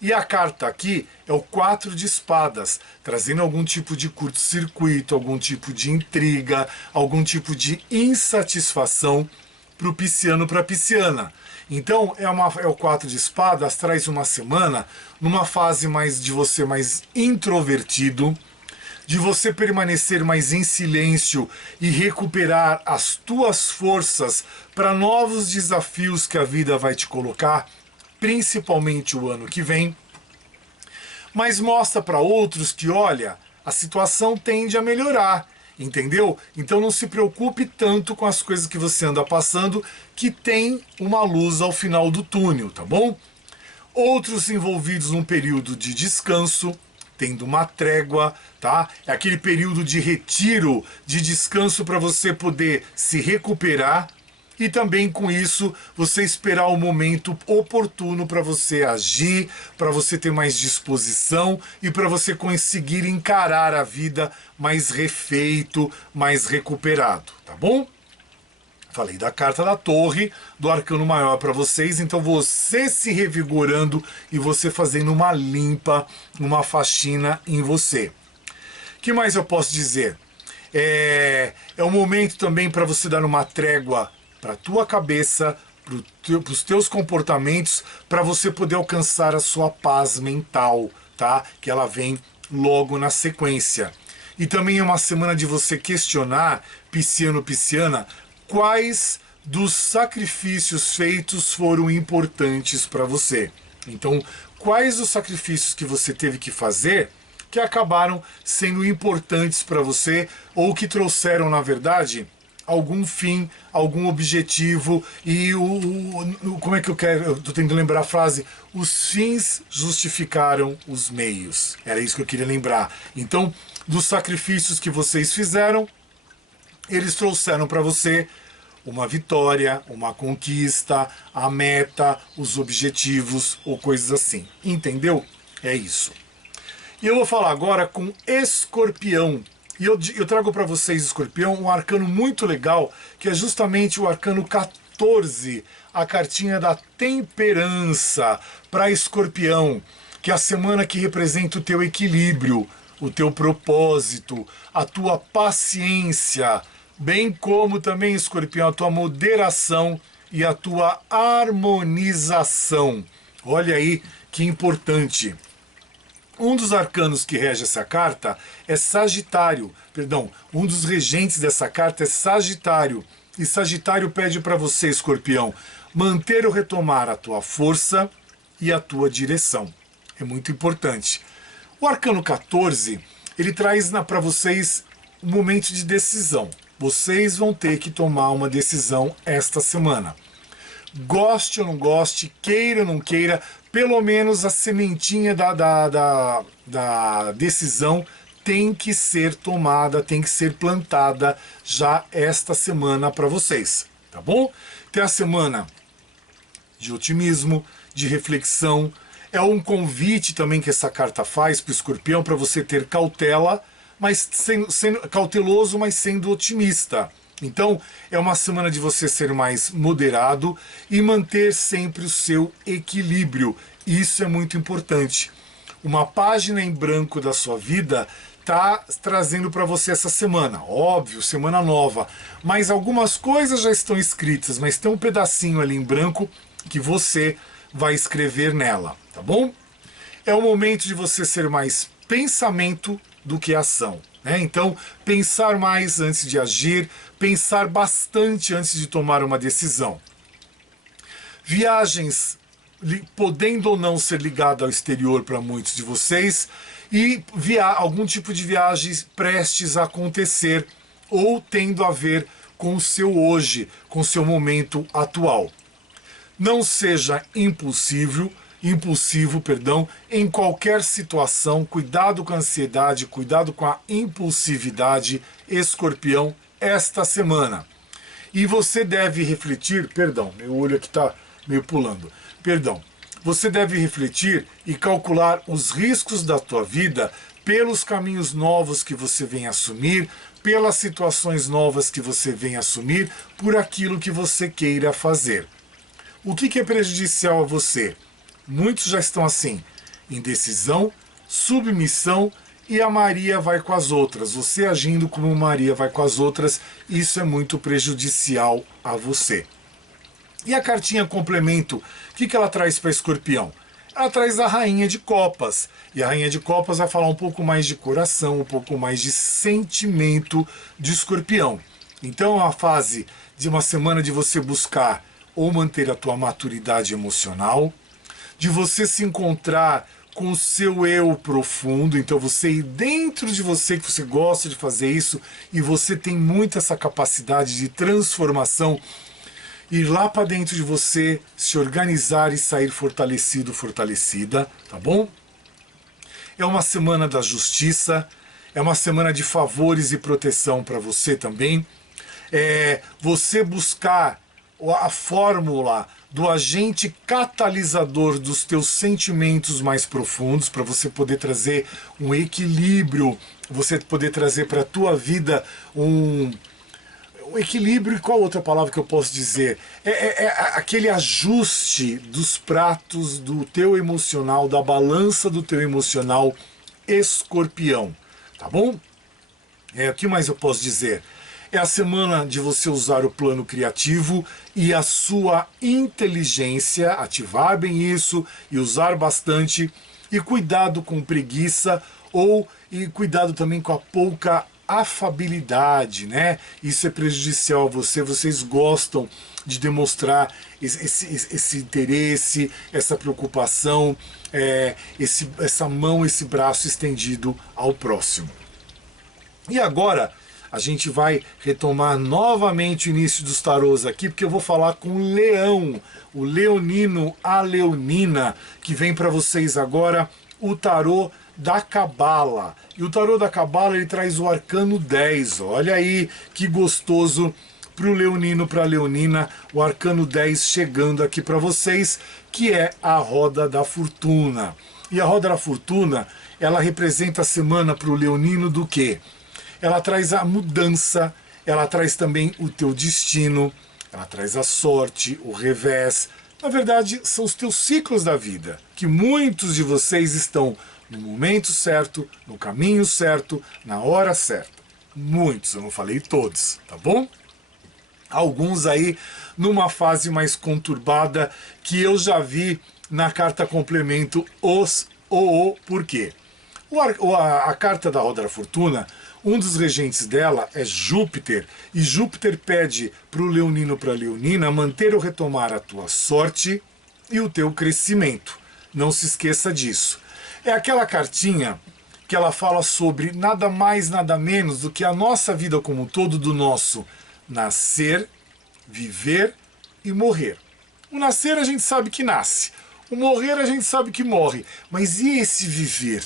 E a carta aqui é o 4 de espadas, trazendo algum tipo de curto-circuito, algum tipo de intriga, algum tipo de insatisfação para o pisciano, para a pisciana. Então é o 4 de espadas, traz uma semana numa fase mais de você mais introvertido, de você permanecer mais em silêncio e recuperar as tuas forças para novos desafios que a vida vai te colocar, principalmente o ano que vem, mas mostra para outros que, olha, a situação tende a melhorar, entendeu? Então não se preocupe tanto com as coisas que você anda passando, que tem uma luz ao final do túnel, tá bom? Outros envolvidos num período de descanso, tendo uma trégua, tá? É aquele período de retiro, de descanso para você poder se recuperar e também com isso você esperar o momento oportuno para você agir, para você ter mais disposição e para você conseguir encarar a vida mais refeito, mais recuperado, tá bom? Falei da carta da torre, do arcano maior para vocês, então você se revigorando e você fazendo uma limpa, uma faxina em você. que mais eu posso dizer? É um momento também para você dar uma trégua para a tua cabeça, para os teus comportamentos, para você poder alcançar a sua paz mental, tá? Que ela vem logo na sequência. E também é uma semana de você questionar, pisciano, pisciana, quais dos sacrifícios feitos foram importantes para você. Então, quais os sacrifícios que você teve que fazer que acabaram sendo importantes para você ou que trouxeram, na verdade, algum fim, algum objetivo e como é que eu quero? Eu tô tentando lembrar a frase. Os fins justificaram os meios. Era isso que eu queria lembrar. Então, dos sacrifícios que vocês fizeram, eles trouxeram para você uma vitória, uma conquista, a meta, os objetivos ou coisas assim. Entendeu? É isso. E eu vou falar agora com Escorpião. E eu trago para vocês, Escorpião, um arcano muito legal, que é justamente o arcano 14, a cartinha da temperança para Escorpião, que é a semana que representa o teu equilíbrio, o teu propósito, a tua paciência, bem como também, Escorpião, a tua moderação e a tua harmonização. Olha aí que importante. Um dos arcanos que rege essa carta é Sagitário, perdão, um dos regentes dessa carta é Sagitário. E Sagitário pede para você, Escorpião, manter ou retomar a tua força e a tua direção. É muito importante. O arcano 14, ele traz para vocês um momento de decisão. Vocês vão ter que tomar uma decisão esta semana. Goste ou não goste, queira ou não queira, pelo menos a sementinha da decisão tem que ser tomada, tem que ser plantada já esta semana para vocês, tá bom? Tem a semana de otimismo, de reflexão, é um convite também que essa carta faz para o Escorpião para você ter cautela, mas sendo cauteloso, mas sendo otimista. Então, é uma semana de você ser mais moderado e manter sempre o seu equilíbrio. Isso é muito importante. Uma página em branco da sua vida está trazendo para você essa semana. Óbvio, semana nova. Mas algumas coisas já estão escritas, mas tem um pedacinho ali em branco que você vai escrever nela, tá bom? É o momento de você ser mais pensamento do que ação. Então, pensar mais antes de agir, pensar bastante antes de tomar uma decisão. Viagens, podendo ou não ser ligada ao exterior para muitos de vocês, e algum tipo de viagem prestes a acontecer ou tendo a ver com o seu hoje, com o seu momento atual. Não seja impulsivo, em qualquer situação, cuidado com a ansiedade, cuidado com a impulsividade, Escorpião, esta semana. E você deve refletir, meu olho aqui está meio pulando, você deve refletir e calcular os riscos da tua vida pelos caminhos novos que você vem assumir, pelas situações novas que você vem assumir, por aquilo que você queira fazer. O que é prejudicial a você? Muitos já estão assim, indecisão, submissão e a Maria vai com as outras. Você agindo como Maria vai com as outras, isso é muito prejudicial a você. E a cartinha complemento, o que ela traz para Escorpião? Ela traz a Rainha de Copas. E a Rainha de Copas vai falar um pouco mais de coração, um pouco mais de sentimento de Escorpião. Então é uma fase de uma semana de você buscar ou manter a tua maturidade emocional, de você se encontrar com o seu eu profundo, então você ir dentro de você, que você gosta de fazer isso, e você tem muito essa capacidade de transformação, ir lá para dentro de você, se organizar e sair fortalecido, fortalecida, tá bom? É uma semana da justiça, é uma semana de favores e proteção para você também. Você buscar a fórmula do agente catalisador dos teus sentimentos mais profundos, para você poder trazer um equilíbrio, você poder trazer para a tua vida um equilíbrio. E qual outra palavra que eu posso dizer? Aquele ajuste dos pratos do teu emocional, da balança do teu emocional, Escorpião. tá bom? O que mais eu posso dizer? É a semana de você usar o plano criativo e a sua inteligência, ativar bem isso e usar bastante. E cuidado com preguiça e cuidado também com a pouca afabilidade, né? Isso é prejudicial a você. Vocês gostam de demonstrar esse interesse, essa preocupação, essa mão, esse braço estendido ao próximo. E agora a gente vai retomar novamente o início dos tarôs aqui, porque eu vou falar com o Leão, o Leonino, a Leonina, que vem para vocês agora o tarô da Cabala. E o tarô da Cabala ele traz o arcano 10. Olha aí que gostoso para o Leonino, para a Leonina, o arcano 10 chegando aqui para vocês, que é a roda da fortuna. E a roda da fortuna, ela representa a semana para o Leonino do quê? Ela traz a mudança, ela traz também o teu destino, ela traz a sorte, o revés. Na verdade, são os teus ciclos da vida, que muitos de vocês estão no momento certo, no caminho certo, na hora certa. Muitos, eu não falei todos, tá bom? Alguns aí numa fase mais conturbada, que eu já vi na carta complemento o porquê. A carta da Roda da Fortuna, um dos regentes dela é Júpiter, e Júpiter pede para o Leonino, para a Leonina, manter ou retomar a tua sorte e o teu crescimento. Não se esqueça disso. É aquela cartinha que ela fala sobre nada mais, nada menos do que a nossa vida como um todo, do nosso nascer, viver e morrer. O nascer a gente sabe que nasce, o morrer a gente sabe que morre, mas e esse viver?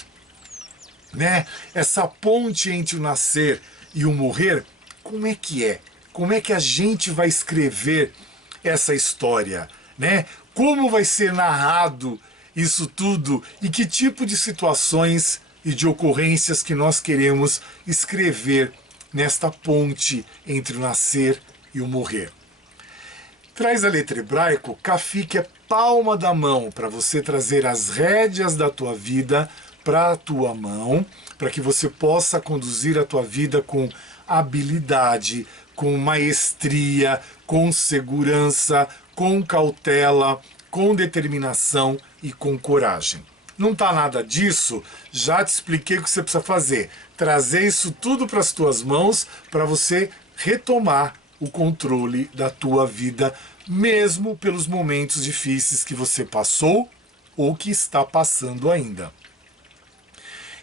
Né? Essa ponte entre o nascer e o morrer, como é que é? Como é que a gente vai escrever essa história? Né? Como vai ser narrado isso tudo e que tipo de situações e de ocorrências que nós queremos escrever nesta ponte entre o nascer e o morrer? Traz a letra hebraico, Kafi, que é palma da mão, para você trazer as rédeas da tua vida para a tua mão, para que você possa conduzir a tua vida com habilidade, com maestria, com segurança, com cautela, com determinação e com coragem. Não tá nada disso? Já te expliquei o que você precisa fazer. Trazer isso tudo para as tuas mãos para você retomar o controle da tua vida, mesmo pelos momentos difíceis que você passou ou que está passando ainda.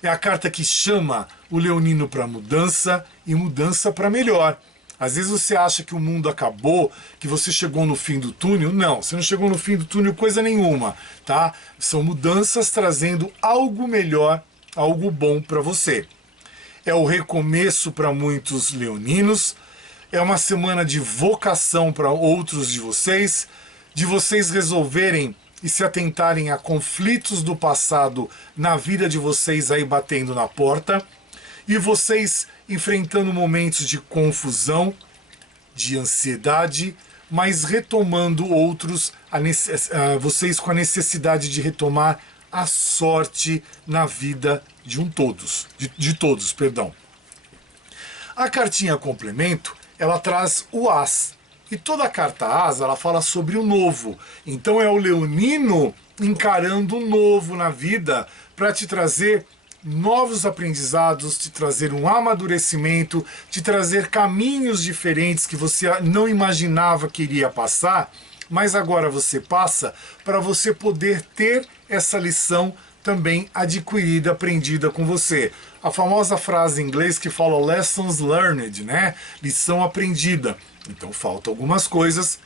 É a carta que chama o Leonino para mudança e mudança para melhor. Às vezes você acha que o mundo acabou, que você chegou no fim do túnel. Não, você não chegou no fim do túnel coisa nenhuma, tá? São mudanças trazendo algo melhor, algo bom para você. É o recomeço para muitos leoninos. É uma semana de vocação para outros de vocês resolverem e se atentarem a conflitos do passado na vida de vocês aí batendo na porta, e vocês enfrentando momentos de confusão, de ansiedade, mas retomando outros, vocês com a necessidade de retomar a sorte na vida de todos, perdão. A cartinha complemento, ela traz o As. E toda a carta As, ela fala sobre o novo. Então é o leonino encarando o novo na vida para te trazer novos aprendizados, te trazer um amadurecimento, te trazer caminhos diferentes que você não imaginava que iria passar, mas agora você passa para você poder ter essa lição também adquirida, aprendida com você. A famosa frase em inglês que fala lessons learned, né? Lição aprendida. Então faltam algumas coisas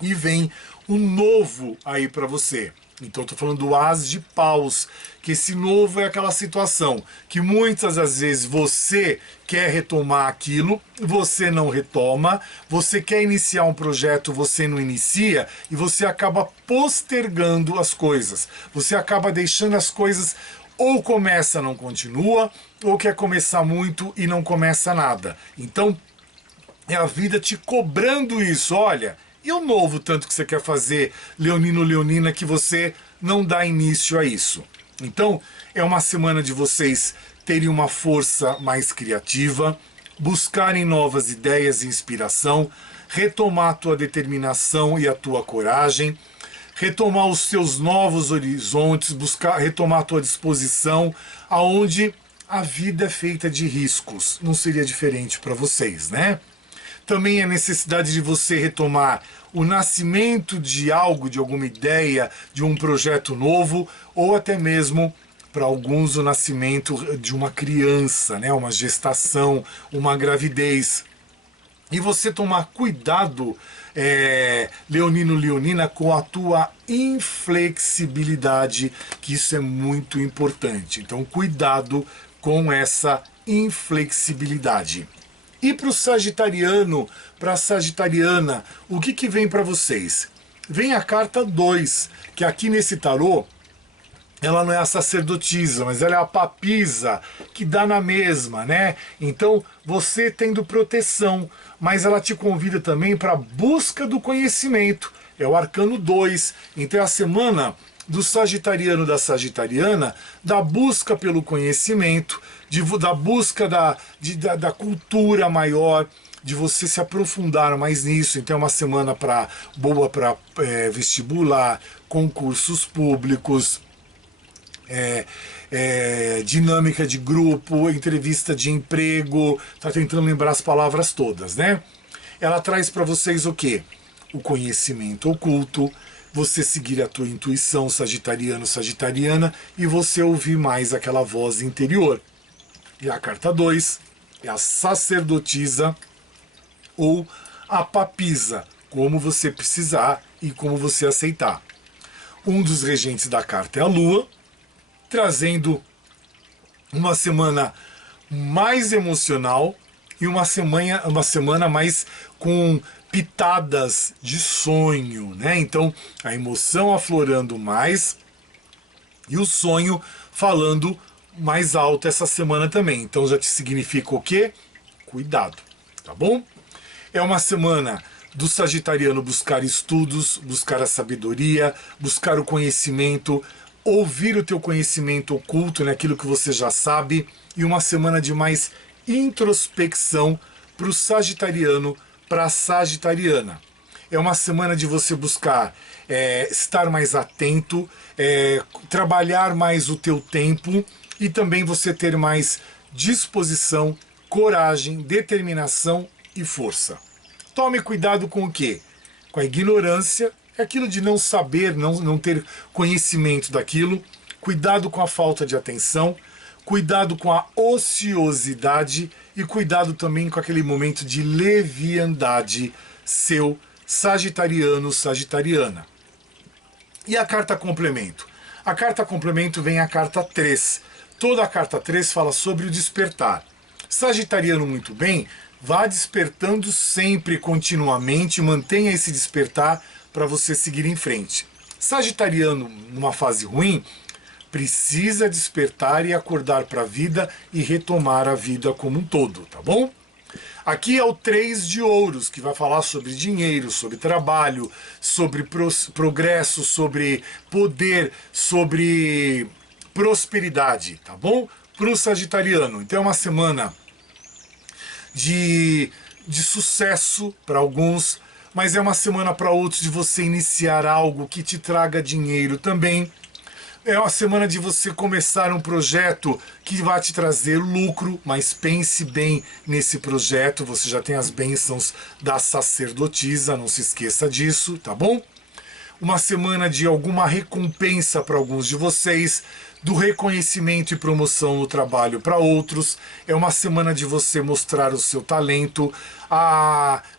e vem o novo aí para você. Então estou falando do As de Paus, que esse novo é aquela situação que muitas das vezes você quer retomar aquilo, você não retoma, você quer iniciar um projeto, você não inicia, e você acaba postergando as coisas. Você acaba deixando as coisas, ou começa, não continua, ou quer começar muito e não começa nada. Então é a vida te cobrando isso, olha. E o novo tanto que você quer fazer, leonino, leonina, que você não dá início a isso. Então, é uma semana de vocês terem uma força mais criativa, buscarem novas ideias e inspiração, retomar a tua determinação e a tua coragem, retomar os seus novos horizontes, buscar retomar a tua disposição, aonde a vida é feita de riscos. Não seria diferente para vocês, né? Também a necessidade de você retomar o nascimento de algo, de alguma ideia, de um projeto novo, ou até mesmo, para alguns, o nascimento de uma criança, né? Uma gestação, uma gravidez. E você tomar cuidado, leonino, leonina, com a tua inflexibilidade, que isso é muito importante. Então, cuidado com essa inflexibilidade. E para o sagitariano, para a sagitariana, o que vem para vocês? Vem a carta 2, que aqui nesse tarô, ela não é a sacerdotisa, mas ela é a papisa, que dá na mesma, né? Então, você tendo proteção, mas ela te convida também para a busca do conhecimento. É o arcano 2. Então, é a semana do sagitariano, da sagitariana, da busca pelo conhecimento, da busca da cultura maior, de você se aprofundar mais nisso. Então é uma semana boa para vestibular, concursos públicos, dinâmica de grupo, entrevista de emprego. Tá tentando lembrar as palavras todas, né? Ela traz para vocês o quê? O conhecimento oculto, você seguir a tua intuição, sagitariano, sagitariana, e você ouvir mais aquela voz interior. E a carta 2 é a sacerdotisa ou a papisa, como você precisar e como você aceitar. Um dos regentes da carta é a Lua, trazendo uma semana mais emocional e uma semana mais com pitadas de sonho, né? Então, a emoção aflorando mais e o sonho falando mais alto essa semana também. Então, já te significa o quê? Cuidado, tá bom? É uma semana do sagitariano buscar estudos, buscar a sabedoria, buscar o conhecimento, ouvir o teu conhecimento oculto, né, aquilo que você já sabe, e uma semana de mais introspecção para o sagitariano, para a sagitariana. É uma semana de você buscar estar mais atento, trabalhar mais o teu tempo e também você ter mais disposição, coragem, determinação e força. Tome cuidado com o quê? Com a ignorância, é aquilo de não saber, não ter conhecimento daquilo. Cuidado com a falta de atenção, cuidado com a ociosidade e cuidado também com aquele momento de leviandade seu, sagitariano, sagitariana. E a carta complemento? A carta complemento vem a carta 3. Toda a carta 3 fala sobre o despertar. Sagitariano muito bem, vá despertando sempre, continuamente, mantenha esse despertar para você seguir em frente. Sagitariano numa fase ruim, precisa despertar e acordar para a vida e retomar a vida como um todo, tá bom? Aqui é o 3 de ouros, que vai falar sobre dinheiro, sobre trabalho, sobre progresso, sobre poder, sobre prosperidade, tá bom? Para o sagitariano. Então é uma semana de sucesso para alguns, mas é uma semana para outros de você iniciar algo que te traga dinheiro também. É uma semana de você começar um projeto que vai te trazer lucro, mas pense bem nesse projeto. Você já tem as bênçãos da sacerdotisa, não se esqueça disso, tá bom? Uma semana de alguma recompensa para alguns de vocês, do reconhecimento e promoção no trabalho para outros. É uma semana de você mostrar o seu talento,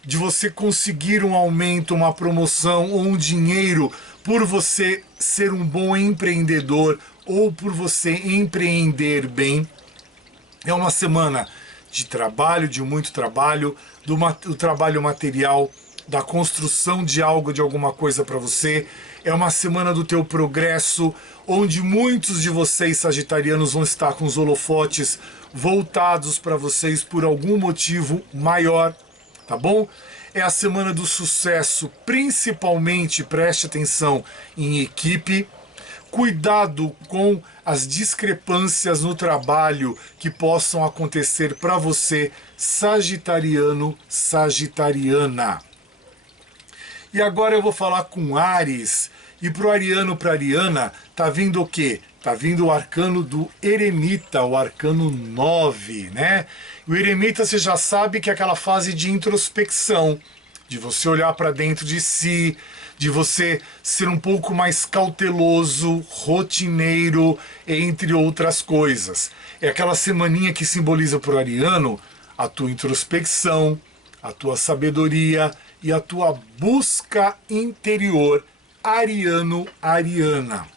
de você conseguir um aumento, uma promoção ou um dinheiro por você ser um bom empreendedor ou por você empreender bem. É uma semana de trabalho, de muito trabalho, do trabalho material, da construção de algo, de alguma coisa para você. É uma semana do teu progresso, onde muitos de vocês sagitarianos vão estar com os holofotes voltados para vocês por algum motivo maior, tá bom? É a semana do sucesso, principalmente, preste atenção, em equipe, Cuidado com as discrepâncias no trabalho que possam acontecer para você, sagitariano, sagitariana. E agora eu vou falar com Áries. E pro ariano, pra ariana, tá vindo o quê? Tá vindo o arcano do eremita, o arcano 9, né? O eremita você já sabe que é aquela fase de introspecção, de você olhar para dentro de si, de você ser um pouco mais cauteloso, rotineiro, entre outras coisas. É aquela semaninha que simboliza pro ariano a tua introspecção, a tua sabedoria e a tua busca interior, ariano, ariana.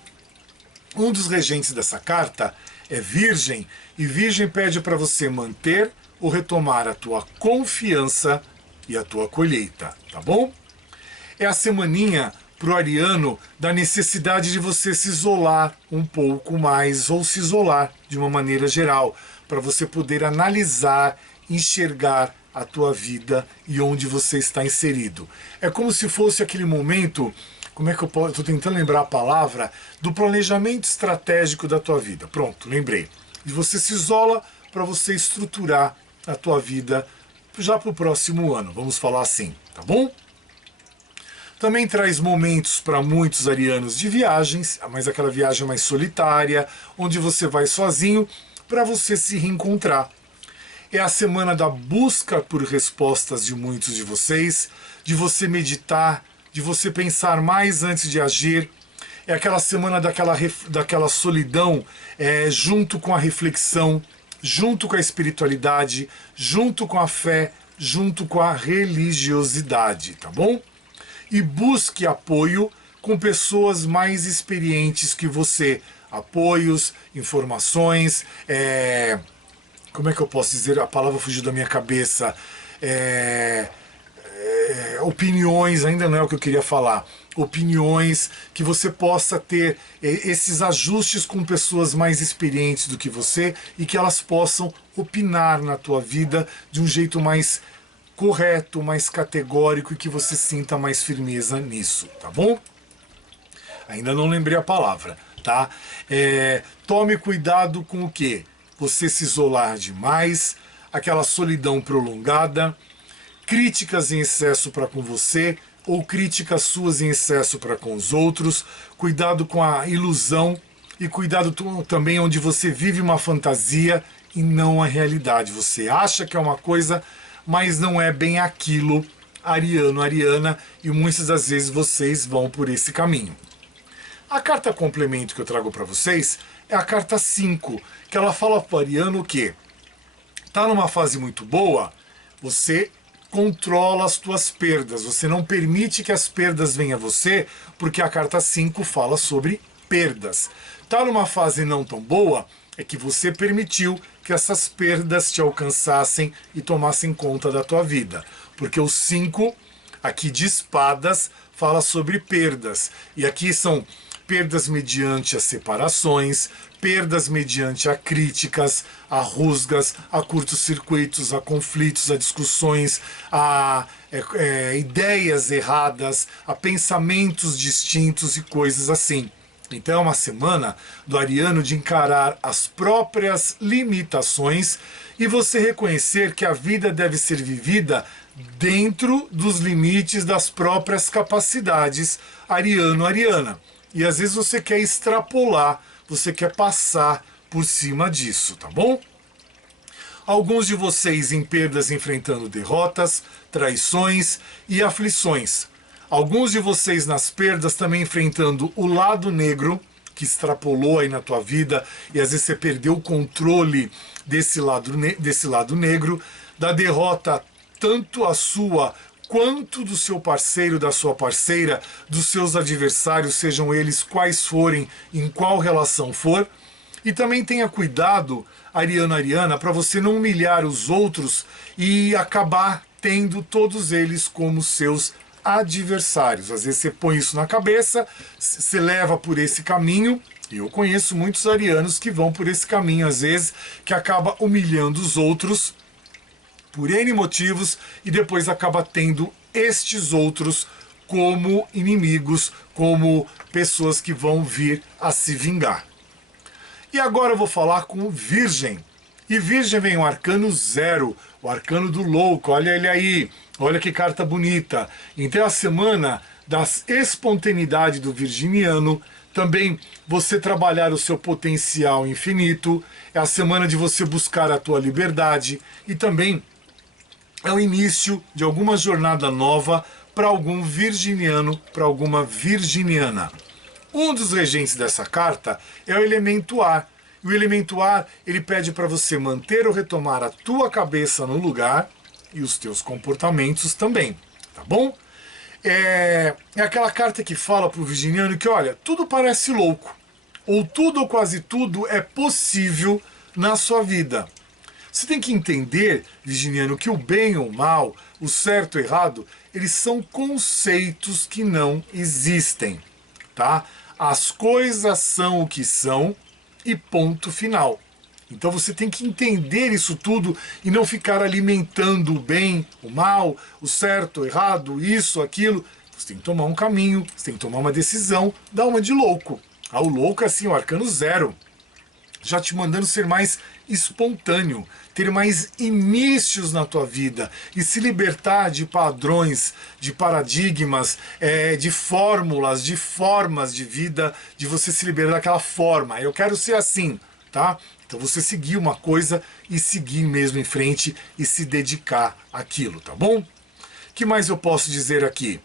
Um dos regentes dessa carta é Virgem, e Virgem pede para você manter ou retomar a tua confiança e a tua colheita, tá bom? É a semaninha pro ariano da necessidade de você se isolar um pouco mais, ou se isolar de uma maneira geral, para você poder analisar, enxergar a tua vida e onde você está inserido. É como se fosse aquele momento, como é que eu posso, estou tentando lembrar a palavra, do planejamento estratégico da tua vida. Pronto, lembrei. E você se isola para você estruturar a tua vida já para o próximo ano, vamos falar assim, tá bom? Também traz momentos para muitos arianos de viagens, mas aquela viagem mais solitária, onde você vai sozinho para você se reencontrar. É a semana da busca por respostas de muitos de vocês, de você meditar, de você pensar mais antes de agir. É aquela semana daquela solidão, junto com a reflexão, junto com a espiritualidade, junto com a fé, junto com a religiosidade, tá bom? E busque apoio com pessoas mais experientes que você. Apoios, informações, como é que eu posso dizer? A palavra fugiu da minha cabeça. Opiniões, ainda não é o que eu queria falar. Opiniões, que você possa ter esses ajustes com pessoas mais experientes do que você e que elas possam opinar na tua vida de um jeito mais correto, mais categórico e que você sinta mais firmeza nisso, tá bom? Ainda não lembrei a palavra, tá? Tome cuidado com o quê? Você se isolar demais, aquela solidão prolongada, críticas em excesso para com você ou críticas suas em excesso para com os outros, cuidado com a ilusão e cuidado também onde você vive uma fantasia e não a realidade. Você acha que é uma coisa, mas não é bem aquilo, ariano, ariana, e muitas das vezes vocês vão por esse caminho. A carta complemento que eu trago para vocês é a carta 5, que ela fala para o ariano que tá numa fase muito boa, você controla as tuas perdas, você não permite que as perdas venham a você, porque a carta 5 fala sobre perdas. Tá numa fase não tão boa, é que você permitiu que essas perdas te alcançassem e tomassem conta da tua vida. Porque o 5, aqui de espadas, fala sobre perdas. E aqui são perdas mediante as separações, perdas mediante a críticas, a rusgas, a curtos-circuitos, a conflitos, a discussões, a ideias erradas, a pensamentos distintos e coisas assim. Então é uma semana do ariano de encarar as próprias limitações e você reconhecer que a vida deve ser vivida dentro dos limites das próprias capacidades ariano-ariana. E às vezes você quer extrapolar, você quer passar por cima disso, tá bom? Alguns de vocês em perdas enfrentando derrotas, traições e aflições. Alguns de vocês nas perdas também enfrentando o lado negro, que extrapolou aí na tua vida, e às vezes você perdeu o controle desse lado negro, da derrota tanto a sua quanto do seu parceiro, da sua parceira, dos seus adversários, sejam eles quais forem, em qual relação for. E também tenha cuidado, ariano, ariana, para você não humilhar os outros e acabar tendo todos eles como seus adversários. Às vezes você põe isso na cabeça, você leva por esse caminho, e eu conheço muitos arianos que vão por esse caminho, às vezes, que acaba humilhando os outros por N motivos e depois acaba tendo estes outros como inimigos, como pessoas que vão vir a se vingar. E agora eu vou falar com o Virgem. E Virgem vem o arcano 0, o arcano do louco, olha ele aí, olha que carta bonita. Então é a semana da espontaneidade do virginiano, também você trabalhar o seu potencial infinito, é a semana de você buscar a tua liberdade e também é o início de alguma jornada nova para algum virginiano, para alguma virginiana. Um dos regentes dessa carta é o elemento ar. E o elemento ar, ele pede para você manter ou retomar a tua cabeça no lugar e os teus comportamentos também, tá bom? É aquela carta que fala para o virginiano que, olha, tudo parece louco, ou tudo ou quase tudo é possível na sua vida. Você tem que entender, virginiano, que o bem ou o mal, o certo ou o errado, eles são conceitos que não existem, tá? As coisas são o que são e ponto final. Então você tem que entender isso tudo e não ficar alimentando o bem, o mal, o certo, o errado, isso, aquilo. Você tem que tomar um caminho, você tem que tomar uma decisão, dar uma de louco. O louco é assim, o arcano 0. Já te mandando ser mais espontâneo, ter mais inícios na tua vida e se libertar de padrões, de paradigmas, de fórmulas, de formas de vida, de você se libertar daquela forma. Eu quero ser assim, tá? Então você seguir uma coisa e seguir mesmo em frente e se dedicar àquilo, tá bom? O que mais eu posso dizer aqui?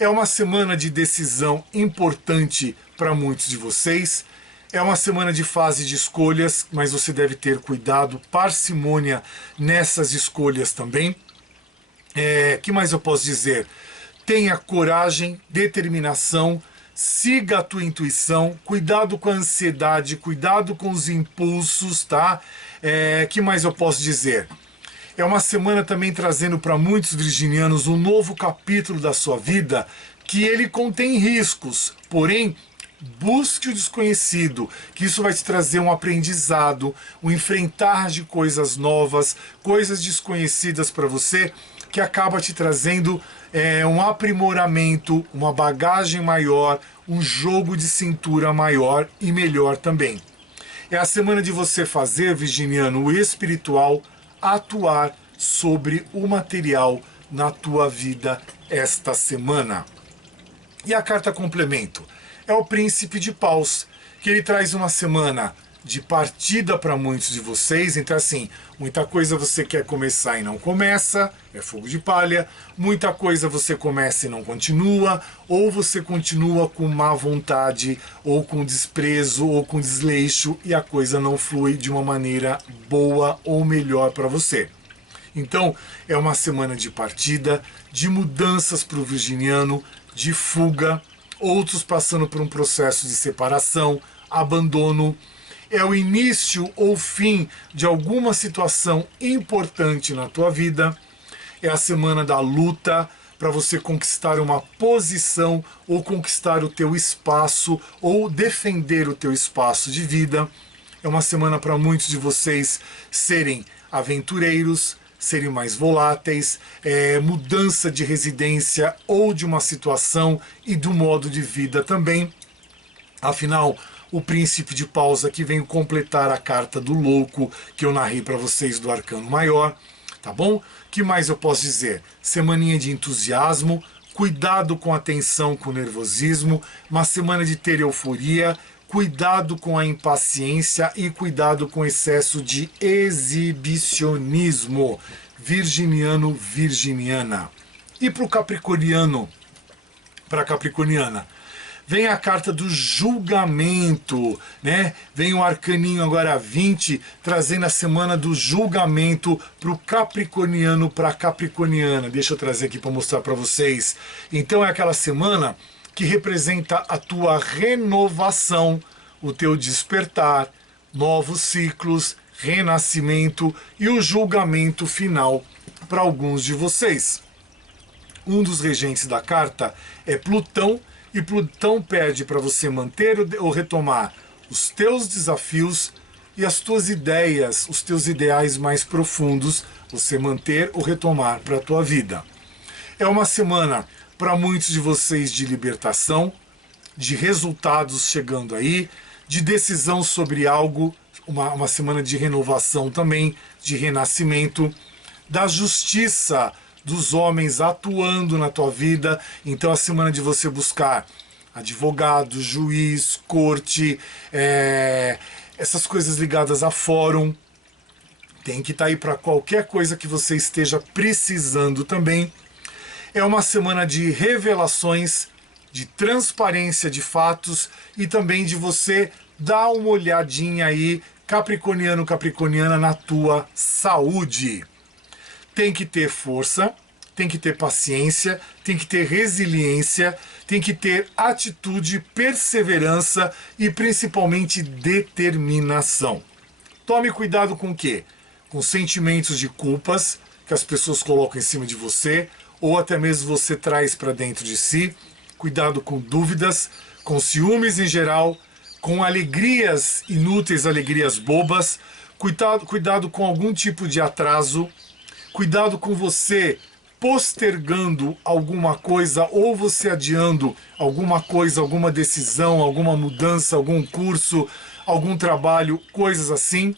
É uma semana de decisão importante para muitos de vocês. É uma semana de fase de escolhas, mas você deve ter cuidado, parcimônia nessas escolhas também. Que mais eu posso dizer? Tenha coragem, determinação, siga a tua intuição, cuidado com a ansiedade, cuidado com os impulsos, tá? Que mais eu posso dizer? É uma semana também trazendo para muitos virginianos um novo capítulo da sua vida, que ele contém riscos, porém busque o desconhecido, que isso vai te trazer um aprendizado, um enfrentar de coisas novas, coisas desconhecidas para você, que acaba te trazendo um aprimoramento, uma bagagem maior, um jogo de cintura maior e melhor também. É a semana de você fazer, virginiano, o espiritual atuar sobre o material na tua vida esta semana. E a carta complemento é o Príncipe de Paus, que ele traz uma semana de partida para muitos de vocês. Então assim, muita coisa você quer começar e não começa, é fogo de palha. Muita coisa você começa e não continua, ou você continua com má vontade, ou com desprezo, ou com desleixo, e a coisa não flui de uma maneira boa ou melhor para você. Então é uma semana de partida, de mudanças para o virginiano, de fuga, outros passando por um processo de separação, abandono. É o início ou fim de alguma situação importante na tua vida. É a semana da luta para você conquistar uma posição ou conquistar o teu espaço ou defender o teu espaço de vida. É uma semana para muitos de vocês serem aventureiros, serem mais voláteis, mudança de residência ou de uma situação e do modo de vida também. Afinal, o Príncipe de Paus aqui vem completar a carta do louco que eu narrei para vocês do Arcano Maior, tá bom? O que mais eu posso dizer? Semaninha de entusiasmo, cuidado com a tensão, com o nervosismo, uma semana de ter euforia, cuidado com a impaciência e cuidado com o excesso de exibicionismo. Virginiano, virginiana. E para o capricorniano, para a capricorniana, vem a carta do julgamento, né? Vem o arcaninho agora 20, trazendo a semana do julgamento para o capricorniano, para a capricorniana. Deixa eu trazer aqui para mostrar para vocês. Então é aquela semana que representa a tua renovação, o teu despertar, novos ciclos, renascimento e o julgamento final para alguns de vocês. Um dos regentes da carta é Plutão, e Plutão pede para você manter ou retomar os teus desafios e as tuas ideias, os teus ideais mais profundos, você manter ou retomar para a tua vida. É uma semana para muitos de vocês de libertação, de resultados chegando aí, de decisão sobre algo, uma semana de renovação também, de renascimento, da justiça dos homens atuando na tua vida. Então a semana de você buscar advogado, juiz, corte, essas coisas ligadas a fórum, tem que estar aí para qualquer coisa que você esteja precisando também. É uma semana de revelações, de transparência de fatos e também de você dar uma olhadinha aí, capricorniano, capricorniana, na tua saúde. Tem que ter força, tem que ter paciência, tem que ter resiliência, tem que ter atitude, perseverança e principalmente determinação. Tome cuidado com o quê? Com sentimentos de culpas que as pessoas colocam em cima de você ou até mesmo você traz para dentro de si. Cuidado com dúvidas, com ciúmes em geral, com alegrias inúteis, alegrias bobas. Cuidado com algum tipo de atraso. Cuidado com você postergando alguma coisa ou você adiando alguma coisa, alguma decisão, alguma mudança, algum curso, algum trabalho, coisas assim.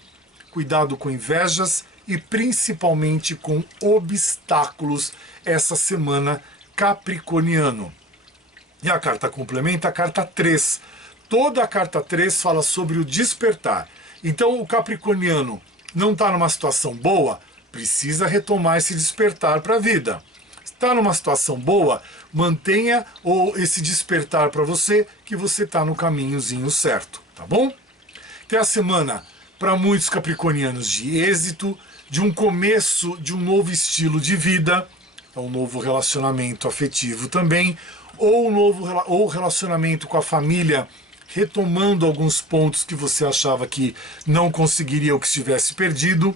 Cuidado com invejas e principalmente com obstáculos essa semana, capricorniano. E a carta complementa a carta 3. Toda a carta 3 fala sobre o despertar. Então o capricorniano não está numa situação boa, precisa retomar esse despertar para a vida. Está numa situação boa, mantenha esse despertar para você, que você está no caminhozinho certo, tá bom? Tem a semana para muitos capricornianos de êxito, de um começo de um novo estilo de vida, um novo relacionamento afetivo também, ou relacionamento com a família, retomando alguns pontos que você achava que não conseguiria ou que estivesse perdido.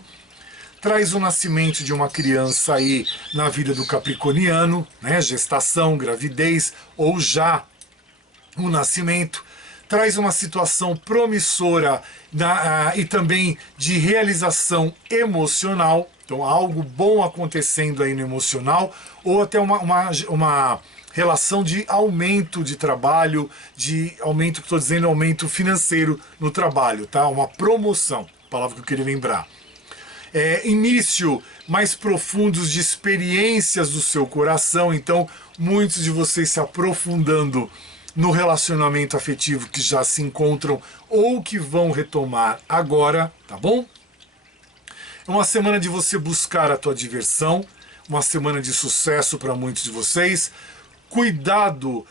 Traz o nascimento de uma criança aí na vida do capricorniano, né? Gestação, gravidez ou já o nascimento. Traz uma situação promissora e também de realização emocional, então algo bom acontecendo aí no emocional, ou até uma relação de aumento de trabalho, de aumento, que estou dizendo, aumento financeiro no trabalho, tá? Uma promoção, palavra que eu queria lembrar. Início mais profundos de experiências do seu coração, então muitos de vocês se aprofundando no relacionamento afetivo que já se encontram ou que vão retomar agora, tá bom? É uma semana de você buscar a tua diversão, uma semana de sucesso para muitos de vocês. Cuidado,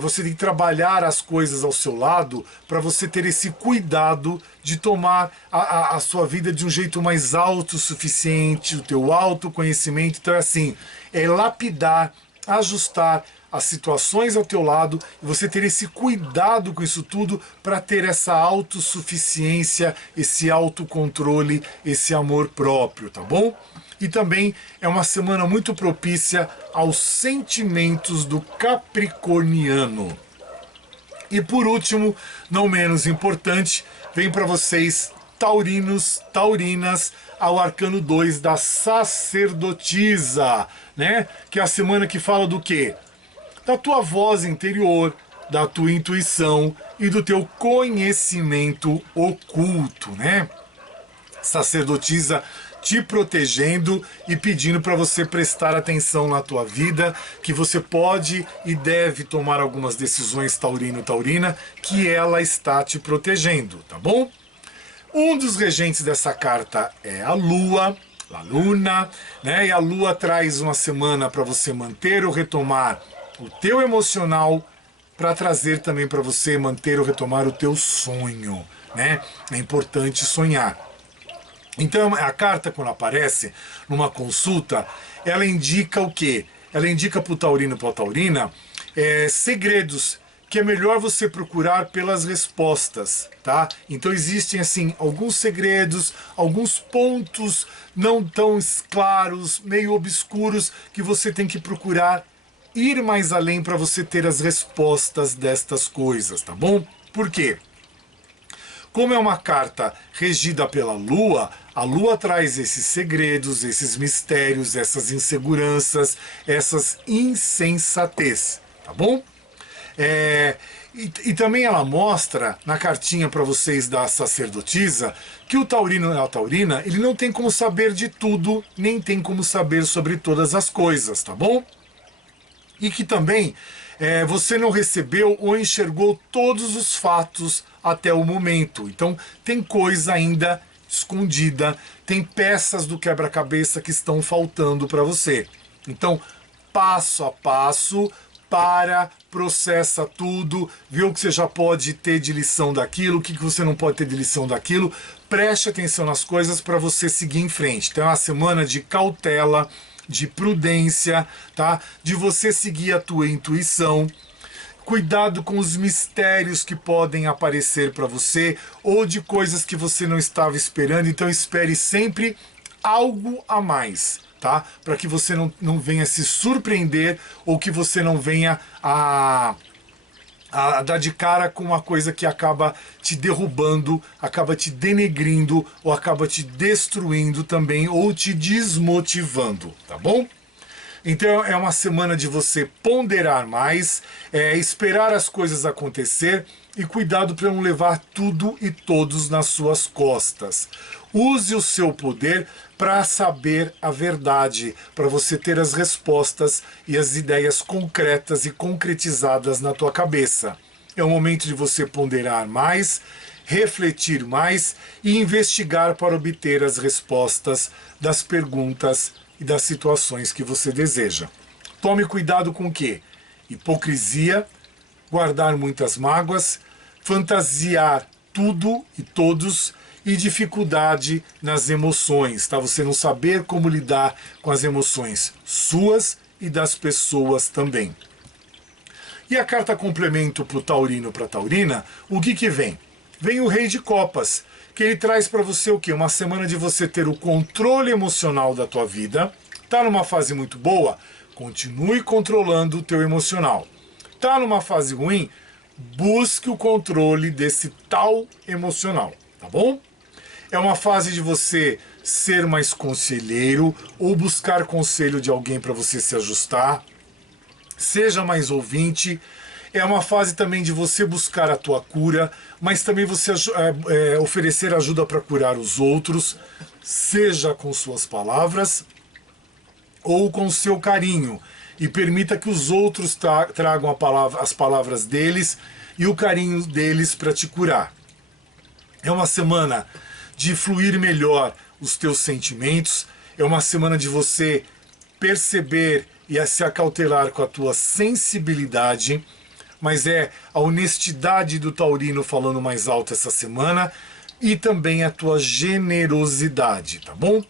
você tem que trabalhar as coisas ao seu lado para você ter esse cuidado de tomar a sua vida de um jeito mais autossuficiente, o teu autoconhecimento. Então é assim, é lapidar, ajustar as situações ao teu lado e você ter esse cuidado com isso tudo para ter essa autossuficiência, esse autocontrole, esse amor próprio, tá bom? E também é uma semana muito propícia aos sentimentos do capricorniano. E por último, não menos importante, vem para vocês taurinos, taurinas, ao arcano 2 da sacerdotisa, né? Que é a semana que fala do quê? Da tua voz interior, da tua intuição e do teu conhecimento oculto, né? Sacerdotisa te protegendo e pedindo para você prestar atenção na tua vida, que você pode e deve tomar algumas decisões, taurino, taurina, que ela está te protegendo, tá bom? Um dos regentes dessa carta é a Lua, a Luna, né? E a Lua traz uma semana para você manter ou retomar o teu emocional, para trazer também para você manter ou retomar o teu sonho, né? É importante sonhar. Então a carta, quando aparece numa consulta, ela indica o quê? Ela indica para o taurino e para a taurina segredos que é melhor você procurar pelas respostas, tá? Então existem assim alguns segredos, alguns pontos não tão claros, meio obscuros, que você tem que procurar ir mais além para você ter as respostas destas coisas, tá bom? Por quê? Como é uma carta regida pela Lua, a Lua traz esses segredos, esses mistérios, essas inseguranças, essas insensatez, tá bom? E também ela mostra na cartinha para vocês da sacerdotisa que o taurino e a taurina, ele não tem como saber de tudo, nem tem como saber sobre todas as coisas, tá bom? E que também você não recebeu ou enxergou todos os fatos até o momento. Então tem coisa ainda escondida, tem peças do quebra-cabeça que estão faltando para você. Então, passo a passo, processa tudo, vê o que você já pode ter de lição daquilo, o que você não pode ter de lição daquilo, preste atenção nas coisas para você seguir em frente. Então é uma semana de cautela, de prudência, tá? De você seguir a tua intuição. Cuidado com os mistérios que podem aparecer para você ou de coisas que você não estava esperando. Então espere sempre algo a mais, tá? Para que você não venha se surpreender ou que você não venha a dar de cara com uma coisa que acaba te derrubando, acaba te denegrindo ou acaba te destruindo também ou te desmotivando, tá bom? Então é uma semana de você ponderar mais, esperar as coisas acontecer e cuidado para não levar tudo e todos nas suas costas. Use o seu poder para saber a verdade, para você ter as respostas e as ideias concretas e concretizadas na tua cabeça. É o momento de você ponderar mais, refletir mais e investigar para obter as respostas das perguntas e das situações que você deseja. Tome cuidado com o quê? Hipocrisia, guardar muitas mágoas, fantasiar tudo e todos e dificuldade nas emoções, tá? Você não saber como lidar com as emoções suas e das pessoas também. E a carta complemento para o taurino, para a taurina, o que vem? Vem o Rei de Copas, que ele traz para você o quê? Uma semana de você ter o controle emocional da tua vida. Tá numa fase muito boa? Continue controlando o teu emocional. Tá numa fase ruim? Busque o controle desse tal emocional, tá bom? É uma fase de você ser mais conselheiro ou buscar conselho de alguém para você se ajustar. Seja mais ouvinte. É uma fase também de você buscar a tua cura, mas também você oferecer ajuda para curar os outros, seja com suas palavras ou com seu carinho. E permita que os outros tragam as palavras deles e o carinho deles para te curar. É uma semana de fluir melhor os teus sentimentos, é uma semana de você perceber e a se acautelar com a tua sensibilidade, mas é a honestidade do taurino falando mais alto essa semana e também a tua generosidade, tá bom?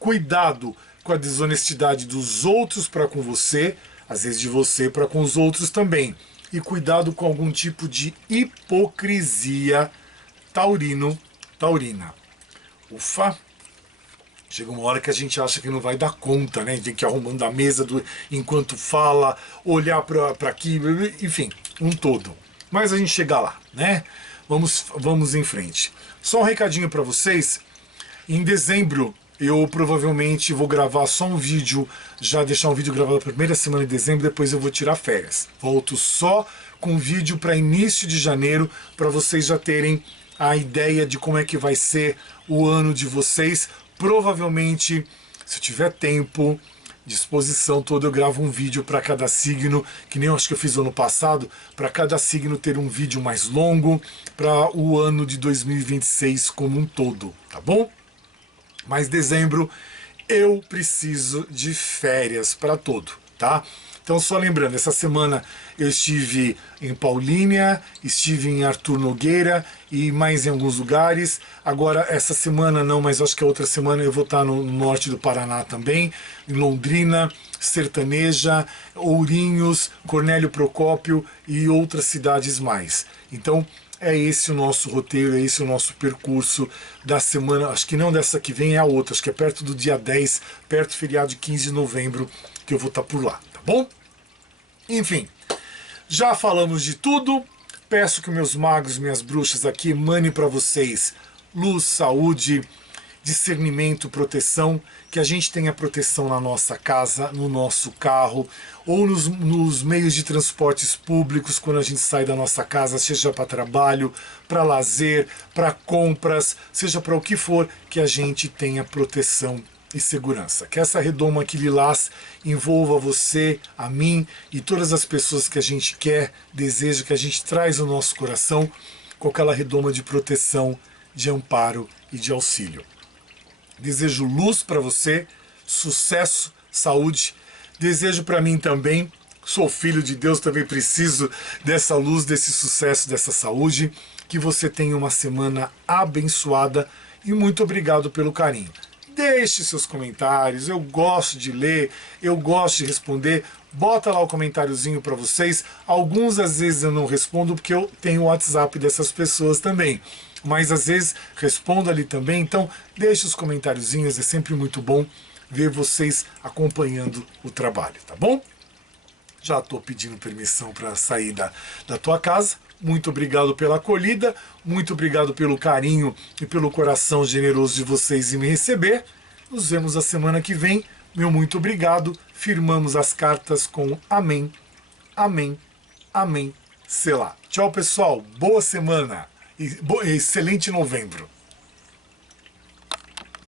Cuidado com a desonestidade dos outros para com você, às vezes de você para com os outros também. E cuidado com algum tipo de hipocrisia taurino, taurina. Ufa! Chega uma hora que a gente acha que não vai dar conta, né? Tem que ir arrumando a mesa enquanto fala, olhar para aqui, enfim, um todo. Mas a gente chega lá, né? Vamos em frente. Só um recadinho para vocês. Em dezembro, eu provavelmente vou gravar só um vídeo, já deixar um vídeo gravado na primeira semana de dezembro, depois eu vou tirar férias. Volto só com vídeo para início de janeiro, para vocês já terem a ideia de como é que vai ser o ano de vocês. Provavelmente, se eu tiver tempo, disposição toda, eu gravo um vídeo para cada signo, que nem eu acho que eu fiz ano passado, para cada signo ter um vídeo mais longo, para o ano de 2026 como um todo, tá bom? Mas dezembro eu preciso de férias para todo, tá? Então só lembrando, essa semana eu estive em Paulínia, estive em Arthur Nogueira e mais em alguns lugares. Agora essa semana não, mas acho que a outra semana eu vou estar no norte do Paraná também, em Londrina, Sertaneja, Ourinhos, Cornélio Procópio e outras cidades mais. Então é esse o nosso roteiro, é esse o nosso percurso da semana, acho que não dessa que vem, é a outra, acho que é perto do dia 10, perto do feriado de 15 de novembro, que eu vou estar por lá, tá bom? Enfim, já falamos de tudo, peço que meus magos, minhas bruxas aqui emanem para vocês luz, saúde, discernimento, proteção, que a gente tenha proteção na nossa casa, no nosso carro, ou nos meios de transportes públicos, quando a gente sai da nossa casa, seja para trabalho, para lazer, para compras, seja para o que for, que a gente tenha proteção e segurança. Que essa redoma aqui lilás envolva você, a mim e todas as pessoas que a gente quer, deseja, que a gente traz no nosso coração, com aquela redoma de proteção, de amparo e de auxílio. Desejo luz para você, sucesso, saúde. Desejo para mim também, sou filho de Deus, também preciso dessa luz, desse sucesso, dessa saúde. Que você tenha uma semana abençoada e muito obrigado pelo carinho. Deixe seus comentários, eu gosto de ler, eu gosto de responder. Bota lá o comentáriozinho para vocês. Alguns às vezes eu não respondo porque eu tenho o WhatsApp dessas pessoas também. Mas às vezes respondo ali também, então deixe os comentáriozinhos, é sempre muito bom ver vocês acompanhando o trabalho, tá bom? Já estou pedindo permissão para sair da tua casa. Muito obrigado pela acolhida, muito obrigado pelo carinho e pelo coração generoso de vocês em me receber. Nos vemos a semana que vem. Meu muito obrigado. Firmamos as cartas com amém, amém, amém, selá. Tchau, pessoal. Boa semana. Excelente novembro.